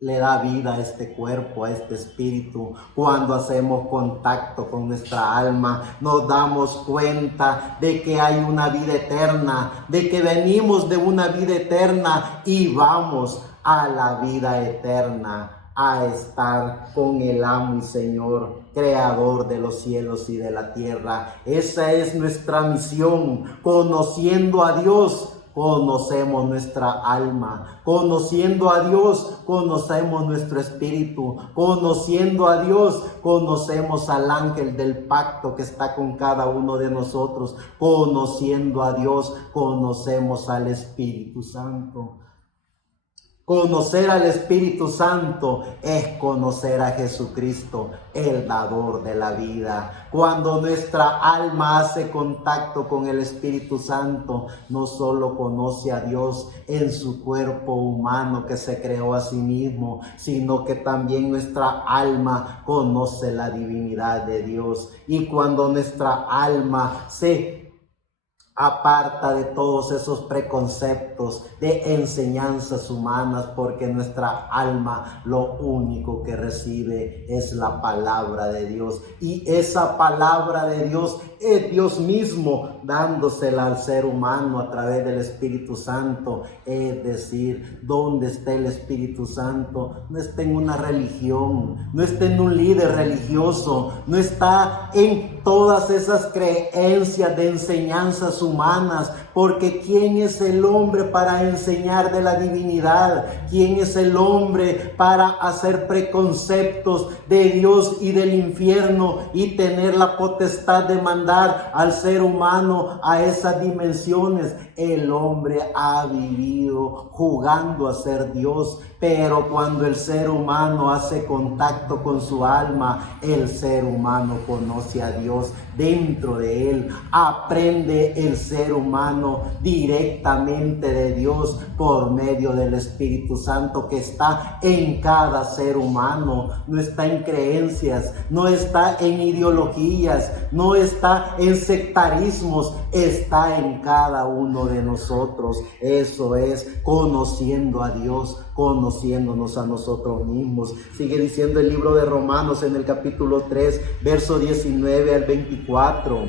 le da vida a este cuerpo, a este espíritu. Cuando hacemos contacto con nuestra alma, nos damos cuenta de que hay una vida eterna, de que venimos de una vida eterna y vamos a la vida eterna, a estar con el amo y Señor, creador de los cielos y de la tierra. Esa es nuestra misión. Conociendo a Dios, conocemos nuestra alma. Conociendo a Dios, conocemos nuestro espíritu. Conociendo a Dios, conocemos al ángel del pacto que está con cada uno de nosotros. Conociendo a Dios, conocemos al Espíritu Santo. Conocer al Espíritu Santo es conocer a Jesucristo, el dador de la vida. Cuando nuestra alma hace contacto con el Espíritu Santo, no solo conoce a Dios en su cuerpo humano que se creó a sí mismo, sino que también nuestra alma conoce la divinidad de Dios. Y cuando nuestra alma se aparta de todos esos preconceptos de enseñanzas humanas, porque nuestra alma lo único que recibe es la palabra de Dios, y esa palabra de Dios es Dios mismo dándosela al ser humano a través del Espíritu Santo. Es decir, ¿dónde está el Espíritu Santo? No está en una religión, no está en un líder religioso, no está en todas esas creencias de enseñanzas humanas, porque ¿quién es el hombre para enseñar de la divinidad? ¿Quién es el hombre para hacer preconceptos de Dios y del infierno y tener la potestad de mandar al ser humano a esas dimensiones? El hombre ha vivido jugando a ser Dios. pero cuando el ser humano hace contacto con su alma, el ser humano conoce a Dios dentro de él. Aprende el ser humano directamente de Dios por medio del Espíritu Santo que está en cada ser humano. No está en creencias, no está en ideologías, no está en sectarismos, está en cada uno de nosotros. Eso es conociendo a Dios, conociéndonos a nosotros mismos. Sigue diciendo el libro de Romanos en el capítulo 3, verso 19 al 24.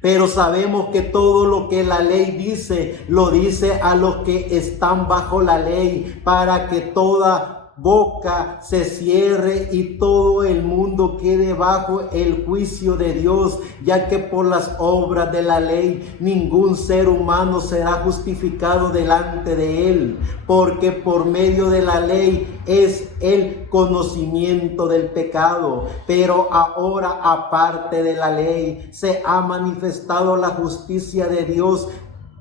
Pero sabemos que todo lo que la ley dice, lo dice a los que están bajo la ley, para que toda boca se cierre y todo el mundo quede bajo el juicio de Dios, ya que por las obras de la ley ningún ser humano será justificado delante de él, porque por medio de la ley es el conocimiento del pecado. Pero ahora, aparte de la ley, se ha manifestado la justicia de Dios,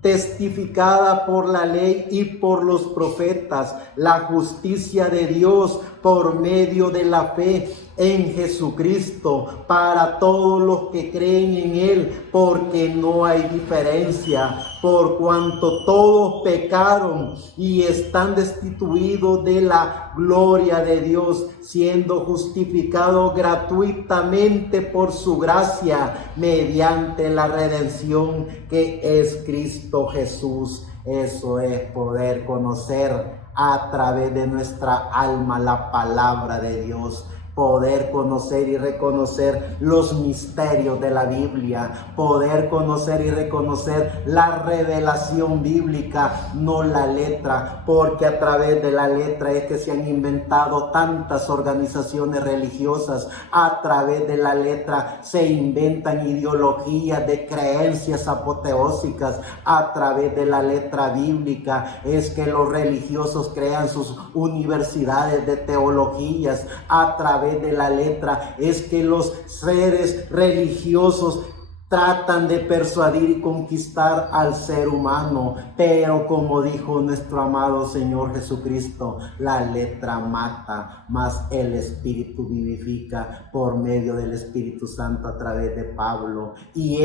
testificada por la ley y por los profetas, la justicia de Dios por medio de la fe en Jesucristo para todos los que creen en Él, porque no hay diferencia, por cuanto todos pecaron y están destituidos de la gloria de Dios, siendo justificados gratuitamente por su gracia mediante la redención que es Cristo Jesús. Eso es poder conocer a través de nuestra alma la palabra de Dios. Poder conocer y reconocer los misterios de la Biblia, poder conocer y reconocer la revelación bíblica, no la letra, porque a través de la letra es que se han inventado tantas organizaciones religiosas. A través de la letra se inventan ideologías de creencias apoteósicas. A través de la letra bíblica es que los religiosos crean sus universidades de teologías. A través de la letra es que los seres religiosos tratan de persuadir y conquistar al ser humano, pero como dijo nuestro amado Señor Jesucristo, la letra mata, mas el Espíritu vivifica por medio del Espíritu Santo a través de Pablo. Y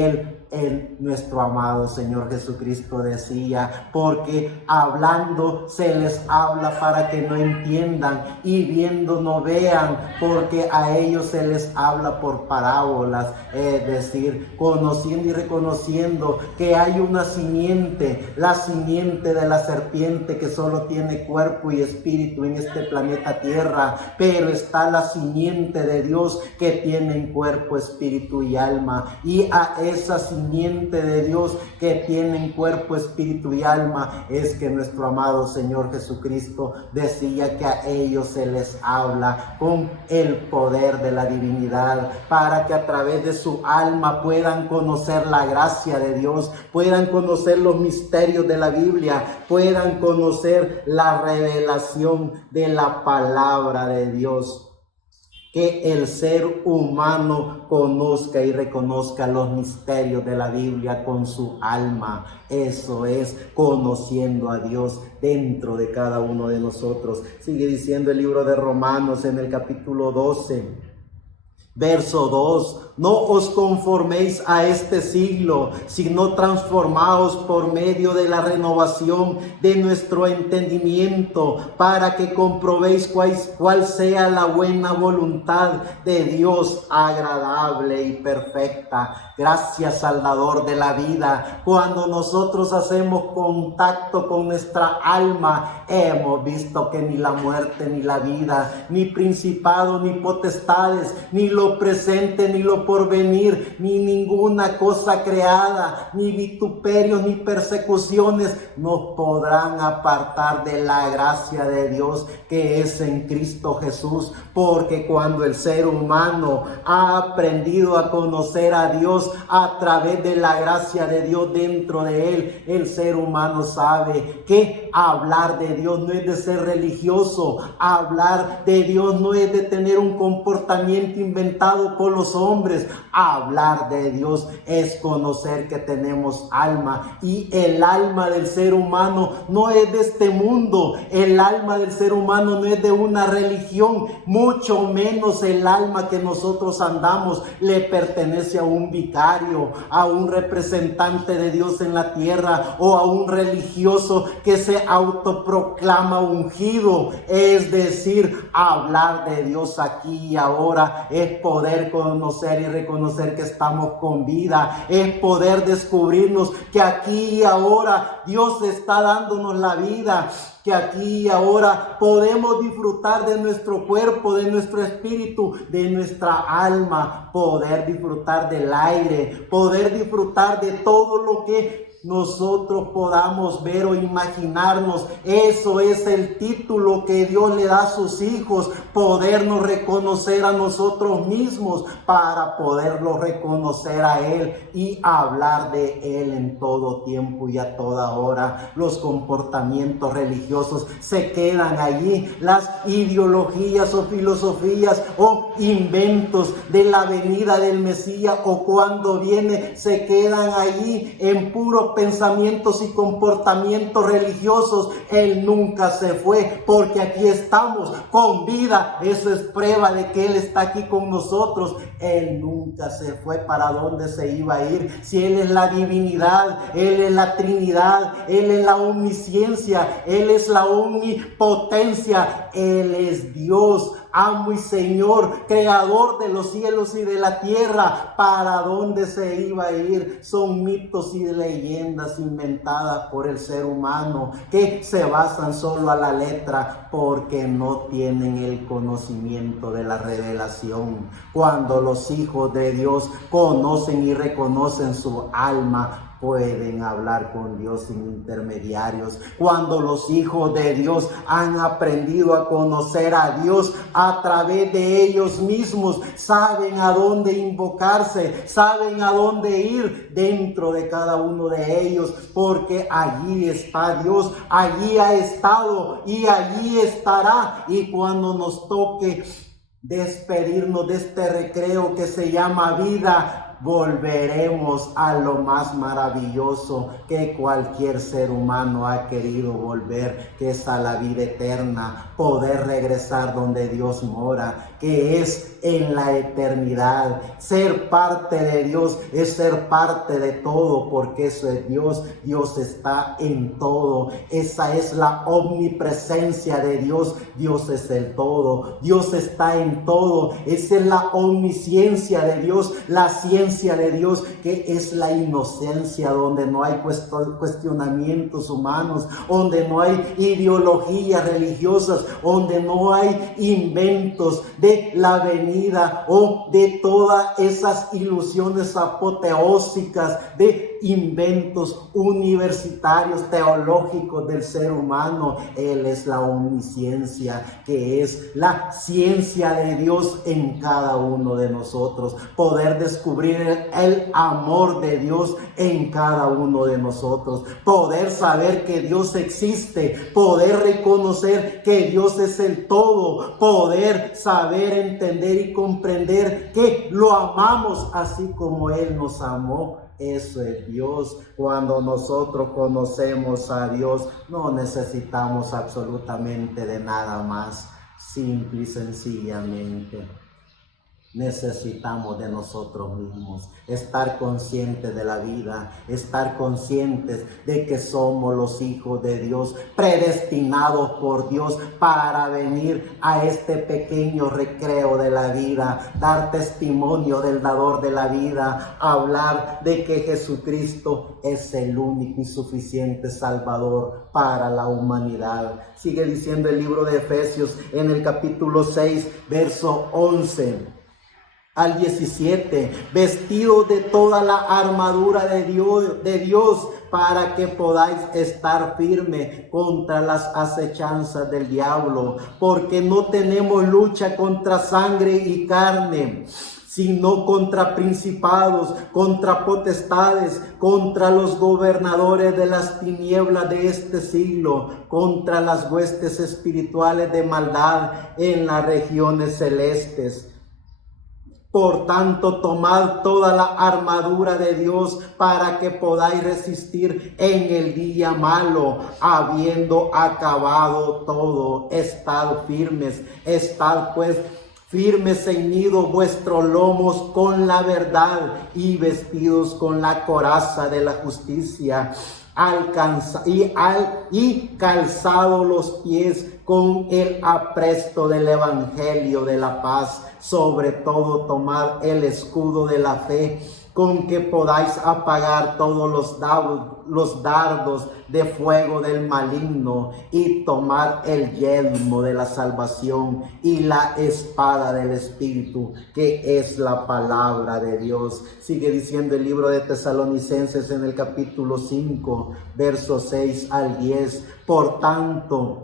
nuestro amado Señor Jesucristo decía, porque hablando se les habla para que no entiendan, y viendo no vean, porque a ellos se les habla por parábolas, es decir, conociendo y reconociendo que hay una simiente, la simiente de la serpiente que solo tiene cuerpo y espíritu en este planeta Tierra, pero está la simiente de Dios que tiene cuerpo, espíritu y alma, y a esa simiente de Dios que tiene cuerpo, espíritu y alma es que nuestro amado Señor Jesucristo decía que a ellos se les habla con el poder de la divinidad, para que a través de su alma puedan conocer la gracia de Dios, puedan conocer los misterios de la Biblia, puedan conocer la revelación de la palabra de Dios. Que el ser humano conozca y reconozca los misterios de la Biblia con su alma. Eso es conociendo a Dios dentro de cada uno de nosotros. Sigue diciendo el libro de Romanos en el capítulo 12. Verso 2, no os conforméis a este siglo, sino transformaos por medio de la renovación de nuestro entendimiento, para que comprobéis cuál sea la buena voluntad de Dios, agradable y perfecta. Gracias, Salvador de la vida. Cuando nosotros hacemos contacto con nuestra alma, hemos visto que ni la muerte, ni la vida, ni principado, ni potestades, ni lo presente, ni lo porvenir, ni ninguna cosa creada, ni vituperios, ni persecuciones nos podrán apartar de la gracia de Dios que es en Cristo Jesús. Porque cuando el ser humano ha aprendido a conocer a Dios a través de la gracia de Dios dentro de él, el ser humano sabe que hablar de Dios no es de ser religioso. Hablar de Dios no es de tener un comportamiento inventado por los hombres. Hablar de Dios es conocer que tenemos alma, y el alma del ser humano no es de este mundo. El alma del ser humano no es de una religión, mucho menos el alma que nosotros andamos le pertenece a un vicario, a un representante de Dios en la tierra, o a un religioso que se autoproclama ungido. Es decir, hablar de Dios aquí y ahora es poder conocer y reconocer que estamos con vida, es poder descubrirnos que aquí y ahora Dios está dándonos la vida, que aquí y ahora podemos disfrutar de nuestro cuerpo, de nuestro espíritu, de nuestra alma, poder disfrutar del aire, poder disfrutar de todo lo que nosotros podamos ver o imaginarnos. Eso es el título que Dios le da a sus hijos, podernos reconocer a nosotros mismos para poderlo reconocer a Él y hablar de Él en todo tiempo y a toda hora. Los comportamientos religiosos se quedan allí, las ideologías o filosofías o inventos de la venida del Mesías o cuando viene se quedan allí en puros pensamientos y comportamientos religiosos. Él nunca se fue, porque aquí estamos con vida. Eso es prueba de que Él está aquí con nosotros. Él nunca se fue. ¿Para dónde se iba a ir? Si Él es la divinidad, Él es la Trinidad, Él es la omnisciencia, Él es la omnipotencia, Él es Dios, amo y Señor, creador de los cielos y de la tierra. ¿Para dónde se iba a ir? Son mitos y leyendas inventadas por el ser humano que se basan solo a la letra porque no tienen el conocimiento de la revelación. Cuando los hijos de Dios conocen y reconocen su alma, pueden hablar con Dios sin intermediarios. Cuando los hijos de Dios han aprendido a conocer a Dios a través de ellos mismos, saben a dónde invocarse, saben a dónde ir dentro de cada uno de ellos, porque allí está Dios, allí ha estado y allí estará. Y cuando nos toque despedirnos de este recreo que se llama vida, volveremos a lo más maravilloso que cualquier ser humano ha querido volver, que es a la vida eterna, poder regresar donde Dios mora, que es en la eternidad. Ser parte de Dios es ser parte de todo, porque eso es Dios. Dios está en todo. Esa es la omnipresencia de Dios. Dios es el todo. Dios está en todo. Esa es la omnisciencia de Dios, la ciencia de Dios, que es la inocencia, donde no hay cuestionamientos humanos, donde no hay ideologías religiosas, donde no hay inventos de la venida o de todas esas ilusiones apoteósicas, de inventos universitarios teológicos del ser humano. Él es la omnisciencia, que es la ciencia de Dios en cada uno de nosotros. Poder descubrir el amor de Dios en cada uno de nosotros. Poder saber que Dios existe. Poder reconocer que Dios es el todo. Poder saber, entender y comprender que lo amamos así como Él nos amó. Eso es Dios. Cuando nosotros conocemos a Dios, no necesitamos absolutamente de nada más. Simple y sencillamente necesitamos de nosotros mismos, estar conscientes de la vida, estar conscientes de que somos los hijos de Dios, predestinados por Dios para venir a este pequeño recreo de la vida, dar testimonio del dador de la vida, hablar de que Jesucristo es el único y suficiente Salvador para la humanidad. Sigue diciendo el libro de Efesios en el capítulo 6, verso 11 al 17, vestidos de toda la armadura de Dios, para que podáis estar firme contra las acechanzas del diablo, porque no tenemos lucha contra sangre y carne, sino contra principados, contra potestades, contra los gobernadores de las tinieblas de este siglo, contra las huestes espirituales de maldad en las regiones celestes. Por tanto, tomad toda la armadura de Dios para que podáis resistir en el día malo, habiendo acabado todo. Estad firmes, estad pues firmes, ceñidos vuestros lomos con la verdad y vestidos con la coraza de la justicia, y calzado los pies con el apresto del evangelio de la paz. Sobre todo tomad el escudo de la fe, con que podáis apagar todos los dardos de fuego del maligno, y tomad el yelmo de la salvación y la espada del Espíritu, que es la palabra de Dios. Sigue diciendo el libro de Tesalonicenses en el capítulo 5, versos 6 al 10. Por tanto,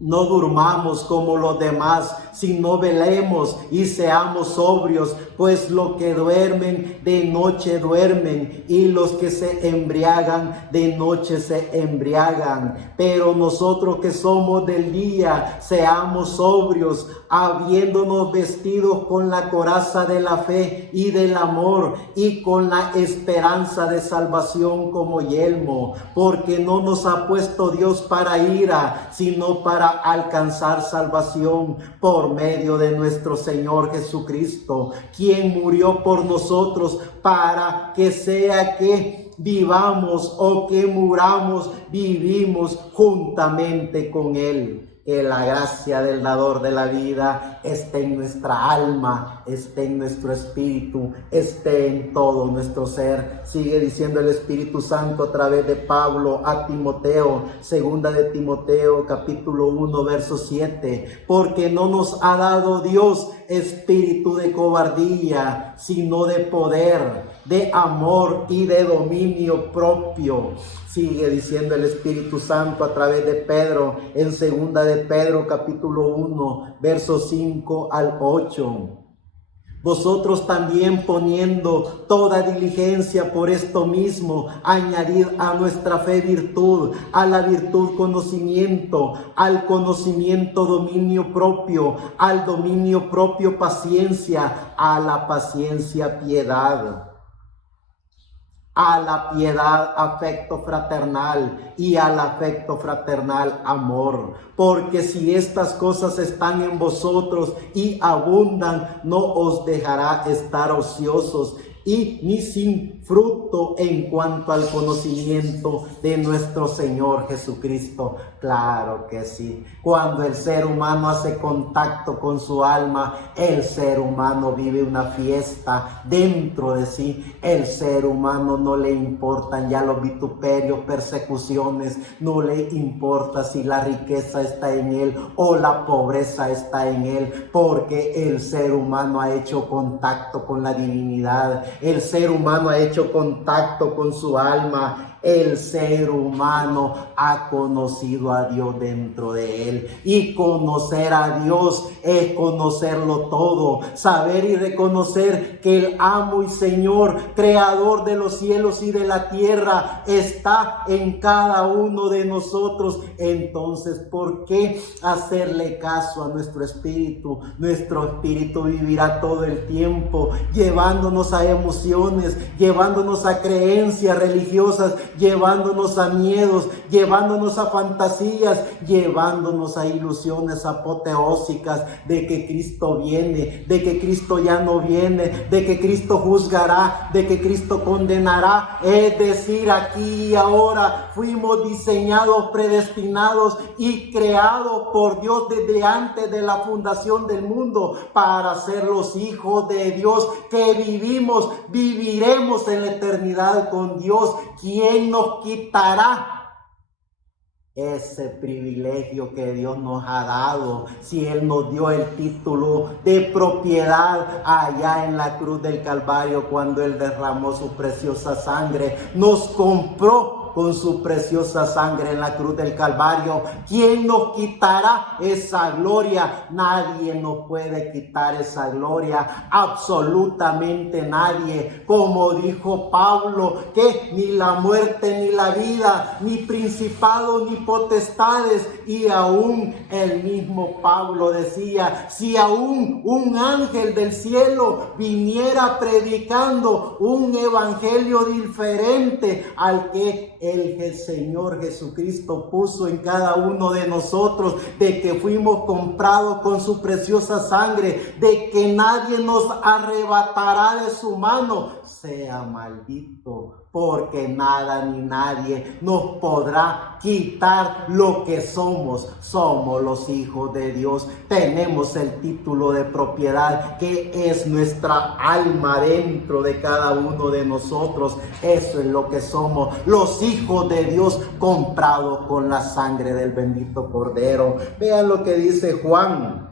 no durmamos como los demás, sino velemos y seamos sobrios, pues los que duermen de noche duermen, y los que se embriagan de noche se embriagan. Pero nosotros que somos del día, seamos sobrios, habiéndonos vestidos con la coraza de la fe y del amor, y con la esperanza de salvación como yelmo, porque no nos ha puesto Dios para ira, sino para alcanzar salvación por medio de nuestro Señor Jesucristo, quien murió por nosotros, para que sea que vivamos o que muramos, vivimos juntamente con Él. Que la gracia del dador de la vida esté en nuestra alma, esté en nuestro espíritu, esté en todo nuestro ser. Sigue diciendo el Espíritu Santo a través de Pablo a Timoteo, segunda de Timoteo, capítulo 1, verso 7. Porque no nos ha dado Dios espíritu de cobardía, sino de poder, de amor y de dominio propio. Sigue diciendo el Espíritu Santo a través de Pedro en segunda de Pedro capítulo 1, versos 5 al 8. Vosotros también, poniendo toda diligencia por esto mismo, añadid a nuestra fe virtud, a la virtud conocimiento, al conocimiento dominio propio, al dominio propio paciencia, a la paciencia piedad, a la piedad afecto fraternal, y al afecto fraternal amor. Porque si estas cosas están en vosotros y abundan, no os dejará estar ociosos y ni sin fruto en cuanto al conocimiento de nuestro Señor Jesucristo. Claro que sí. Cuando el ser humano hace contacto con su alma, el ser humano vive una fiesta dentro de sí. El ser humano no le importan ya los vituperios, persecuciones, no le importa si la riqueza está en él o la pobreza está en él, porque el ser humano ha hecho contacto con la divinidad. El ser humano ha hecho contacto con su alma. El ser humano ha conocido a Dios dentro de él. Y conocer a Dios es conocerlo todo. Saber y reconocer que el amo y Señor, creador de los cielos y de la tierra, está en cada uno de nosotros. Entonces, ¿por qué hacerle caso a nuestro espíritu? Nuestro espíritu vivirá todo el tiempo llevándonos a emociones, llevándonos a creencias religiosas, llevándonos a miedos, llevándonos a fantasías, llevándonos a ilusiones apoteósicas de que Cristo viene, de que Cristo ya no viene, de que Cristo juzgará, de que Cristo condenará. Es decir, aquí y ahora fuimos diseñados, predestinados y creados por Dios desde antes de la fundación del mundo para ser los hijos de Dios que viviremos en la eternidad con Dios. ¿Quién nos quitará ese privilegio que Dios nos ha dado? Si Él nos dio el título de propiedad allá en la cruz del Calvario, cuando Él derramó su preciosa sangre, nos compró con su preciosa sangre en la cruz del Calvario. ¿Quién nos quitará esa gloria? Nadie nos puede quitar esa gloria, absolutamente nadie. Como dijo Pablo, que ni la muerte, ni la vida, ni principados, ni potestades, y aún el mismo Pablo decía, si aún un ángel del cielo viniera predicando un evangelio diferente al que el Señor Jesucristo puso en cada uno de nosotros, de que fuimos comprados con su preciosa sangre, de que nadie nos arrebatará de su mano, sea maldito, porque nada ni nadie nos podrá quitar lo que somos. Somos los hijos de Dios. Tenemos el título de propiedad que es nuestra alma dentro de cada uno de nosotros. Eso es lo que somos, los hijos de Dios comprados con la sangre del bendito Cordero. Vean lo que dice Juan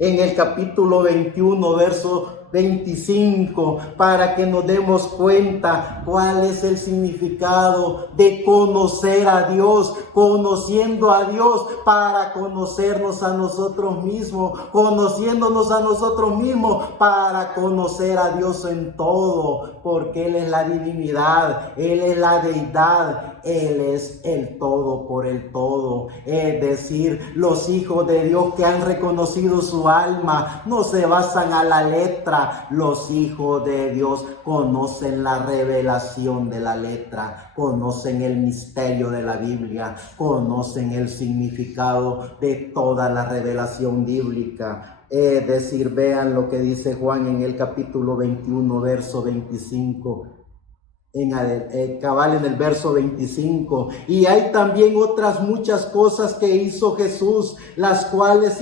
en el capítulo 21, verso 25, para que nos demos cuenta cuál es el significado de conocer a Dios, conociendo a Dios para conocernos a nosotros mismos, conociéndonos a nosotros mismos para conocer a Dios en todo, porque Él es la divinidad, Él es la deidad, Él es el todo por el todo. Es decir, los hijos de Dios que han reconocido su alma no se basan a la letra. Los hijos de Dios conocen la revelación de la letra, conocen el misterio de la Biblia, conocen el significado de toda la revelación bíblica. Es decir, vean lo que dice Juan en el capítulo 21, verso 25. Cabal en el verso 25, y hay también otras muchas cosas que hizo Jesús, las cuales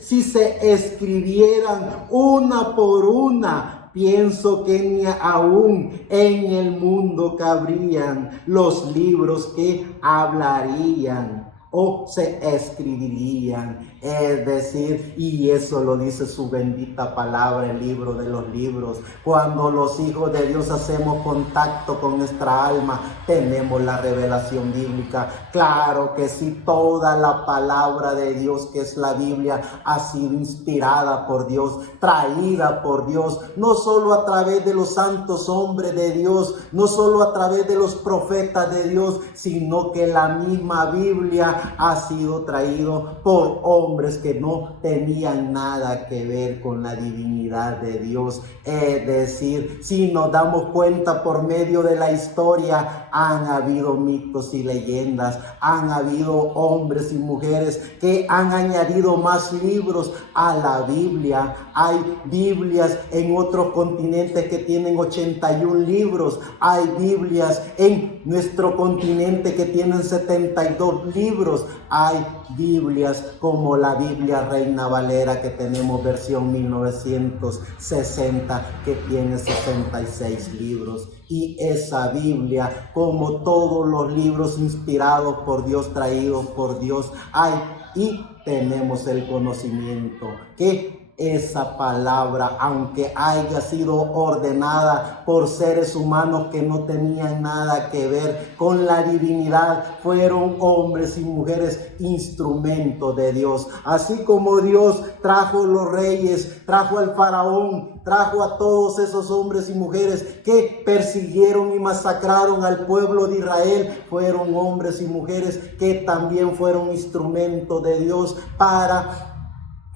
si se escribieran una por una, pienso que ni aún en el mundo cabrían los libros que hablarían o se escribirían. Es decir, y eso lo dice su bendita palabra, el libro de los libros. Cuando los hijos de Dios hacemos contacto con nuestra alma, tenemos la revelación bíblica. Claro que sí, toda la palabra de Dios, que es la Biblia, ha sido inspirada por Dios, traída por Dios, no solo a través de los santos hombres de Dios, no solo a través de los profetas de Dios, sino que la misma Biblia ha sido traído por hombres que no tenían nada que ver con la divinidad de Dios. Es decir, si nos damos cuenta por medio de la historia, han habido mitos y leyendas, han habido hombres y mujeres que han añadido más libros a la Biblia. Hay Biblias en otros continentes que tienen 81 libros. Hay Biblias en nuestro continente que tienen 72 libros. Hay Biblias como la Biblia Reina Valera, que tenemos versión 1960, que tiene 66 libros. Y esa Biblia, como todos los libros inspirados por Dios, traídos por Dios, hay y tenemos el conocimiento que esa palabra, aunque haya sido ordenada por seres humanos que no tenían nada que ver con la divinidad, fueron hombres y mujeres instrumentos de Dios. Así como Dios trajo los reyes, trajo al faraón, trajo a todos esos hombres y mujeres que persiguieron y masacraron al pueblo de Israel, fueron hombres y mujeres que también fueron instrumentos de Dios para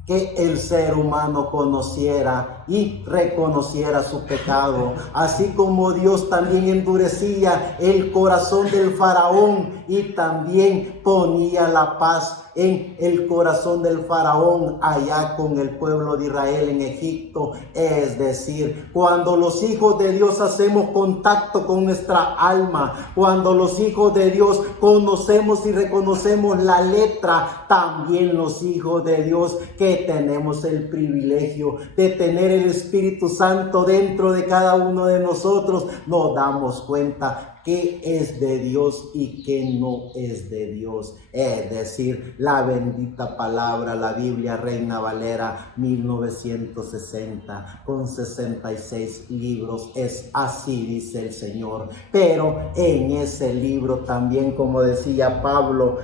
que el ser humano conociera y reconociera su pecado. Así como Dios también endurecía el corazón del faraón y también ponía la paz en el corazón del faraón allá con el pueblo de Israel en Egipto. Es decir, cuando los hijos de Dios hacemos contacto con nuestra alma, cuando los hijos de Dios conocemos y reconocemos la letra, también los hijos de Dios que tenemos el privilegio de tener el Espíritu Santo dentro de cada uno de nosotros, nos damos cuenta qué es de Dios y qué no es de Dios. Es decir, la bendita palabra, la Biblia Reina Valera 1960, con 66 libros. Es así, dice el Señor. Pero en ese libro también, como decía Pablo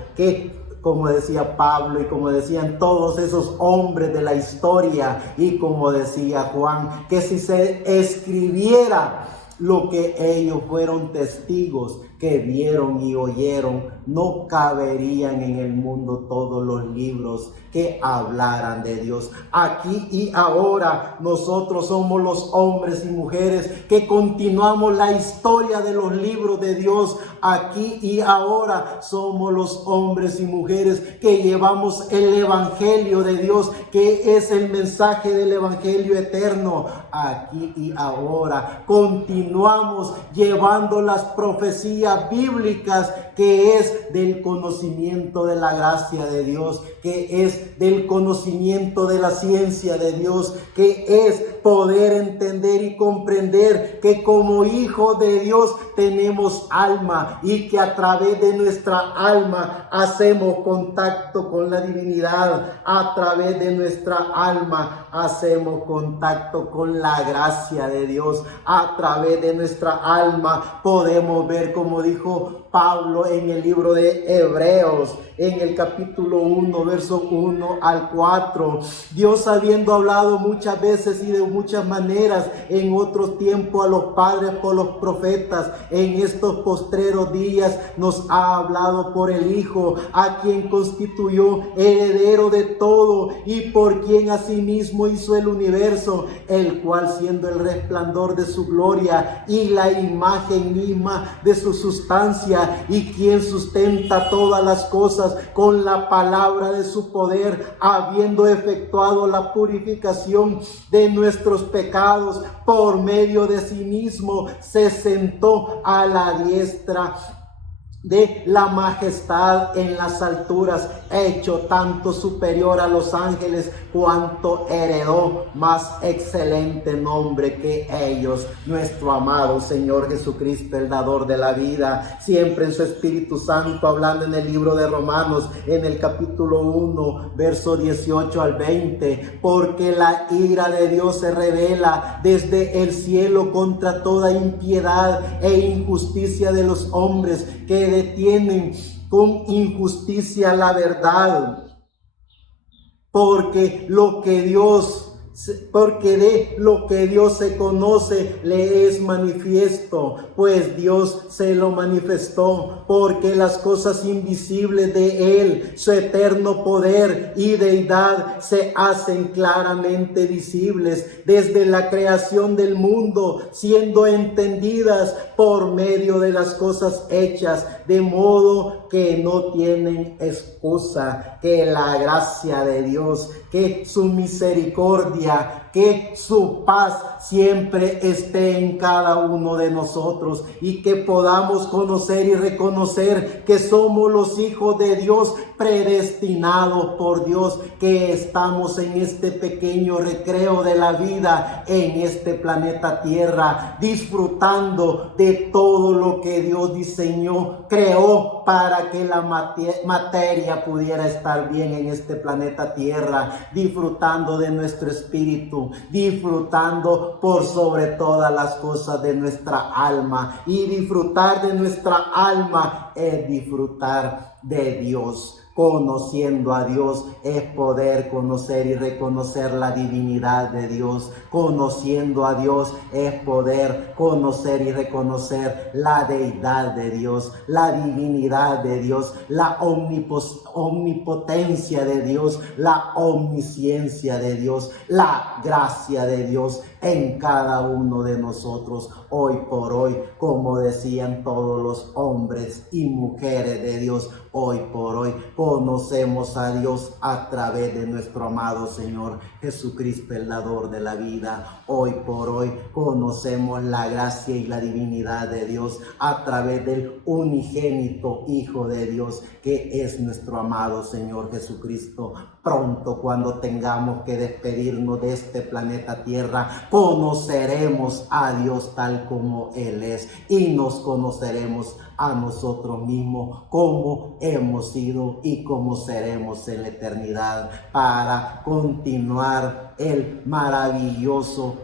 y como decían todos esos hombres de la historia, y como decía Juan, que si se escribiera lo que ellos fueron testigos, que vieron y oyeron, no caberían en el mundo todos los libros que hablaran de Dios. Aquí y ahora nosotros somos los hombres y mujeres que continuamos la historia de los libros de Dios. Aquí y ahora somos los hombres y mujeres que llevamos el Evangelio de Dios, que es el mensaje del Evangelio eterno. Aquí y ahora continuamos llevando las profecías bíblicas, que es del conocimiento de la gracia de Dios, que es del conocimiento de la ciencia de Dios, que es poder entender y comprender que como hijos de Dios tenemos alma, y que a través de nuestra alma hacemos contacto con la divinidad. A través de nuestra alma hacemos contacto con la gracia de Dios. A través de nuestra alma podemos ver, como dijo Pablo en el libro de Hebreos, en el capítulo 1, verso 1 al 4. Dios, habiendo hablado muchas veces y de muchas maneras en otros tiempos a los padres por los profetas, en estos postreros días nos ha hablado por el Hijo, a quien constituyó heredero de todo y por quien asimismo hizo el universo, el cual, siendo el resplandor de su gloria y la imagen misma de su sustancia, y quien sustenta todas las cosas con la palabra de su poder, habiendo efectuado la purificación de nuestros pecados por medio de sí mismo, se sentó a la diestra de la majestad en las alturas, hecho tanto superior a los ángeles cuanto heredó más excelente nombre que ellos. Nuestro amado Señor Jesucristo, el dador de la vida, siempre en su Espíritu Santo, hablando en el libro de Romanos, en el capítulo 1, verso 18 al 20, porque la ira de Dios se revela desde el cielo contra toda impiedad e injusticia de los hombres, que detienen con injusticia la verdad, porque de lo que Dios se conoce le es manifiesto, pues Dios se lo manifestó, porque las cosas invisibles de Él, su eterno poder y deidad, se hacen claramente visibles desde la creación del mundo, siendo entendidas por medio de las cosas hechas, de modo que no tienen excusa. Que la gracia de Dios, que su misericordia, que su paz siempre esté en cada uno de nosotros, y que podamos conocer y reconocer que somos los hijos de Dios, predestinados por Dios, que estamos en este pequeño recreo de la vida en este planeta Tierra, disfrutando de todo lo que Dios diseñó, creó para que la materia pudiera estar bien en este planeta Tierra, disfrutando de nuestro espíritu, disfrutando por sobre todas las cosas de nuestra alma. Y disfrutar de nuestra alma es disfrutar de Dios. Conociendo a Dios es poder conocer y reconocer la divinidad de Dios. Conociendo a Dios es poder conocer y reconocer la deidad de Dios, la divinidad de Dios, la omnipotencia de Dios, la omnisciencia de Dios, la gracia de Dios en cada uno de nosotros hoy por hoy, como decían todos los hombres y mujeres de Dios. Hoy por hoy conocemos a Dios a través de nuestro amado Señor Jesucristo, el dador de la vida. Hoy por hoy conocemos la gracia y la divinidad de Dios a través del unigénito Hijo de Dios, que es nuestro amado Señor Jesucristo. Pronto, cuando tengamos que despedirnos de este planeta Tierra, conoceremos a Dios tal como Él es y nos conoceremos a nosotros mismos como hemos sido y como seremos en la eternidad, para continuar el maravilloso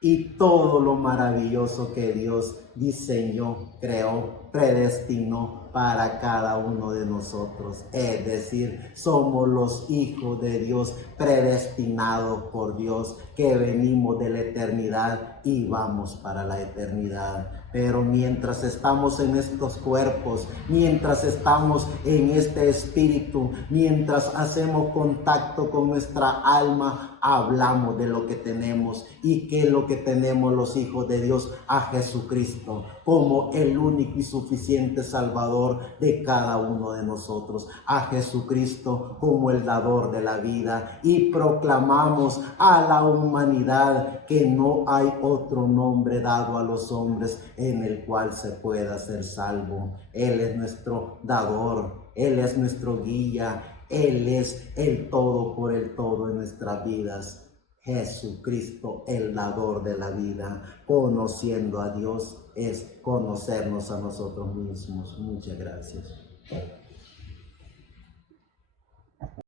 y todo lo maravilloso que Dios diseñó, creó, predestinó para cada uno de nosotros. Es decir, somos los hijos de Dios, predestinados por Dios, que venimos de la eternidad y vamos para la eternidad. Pero mientras estamos en estos cuerpos, mientras estamos en este espíritu, mientras hacemos contacto con nuestra alma, hablamos de lo que tenemos. ¿Y qué es lo que tenemos los hijos de Dios? A Jesucristo como el único y suficiente Salvador de cada uno de nosotros. A Jesucristo como el dador de la vida. Y proclamamos a la humanidad que no hay otro nombre dado a los hombres en el cual se pueda ser salvo. Él es nuestro dador, Él es nuestro guía, Él es el todo por el todo en nuestras vidas. Jesucristo, el dador de la vida. Conociendo a Dios es conocernos a nosotros mismos. Muchas gracias.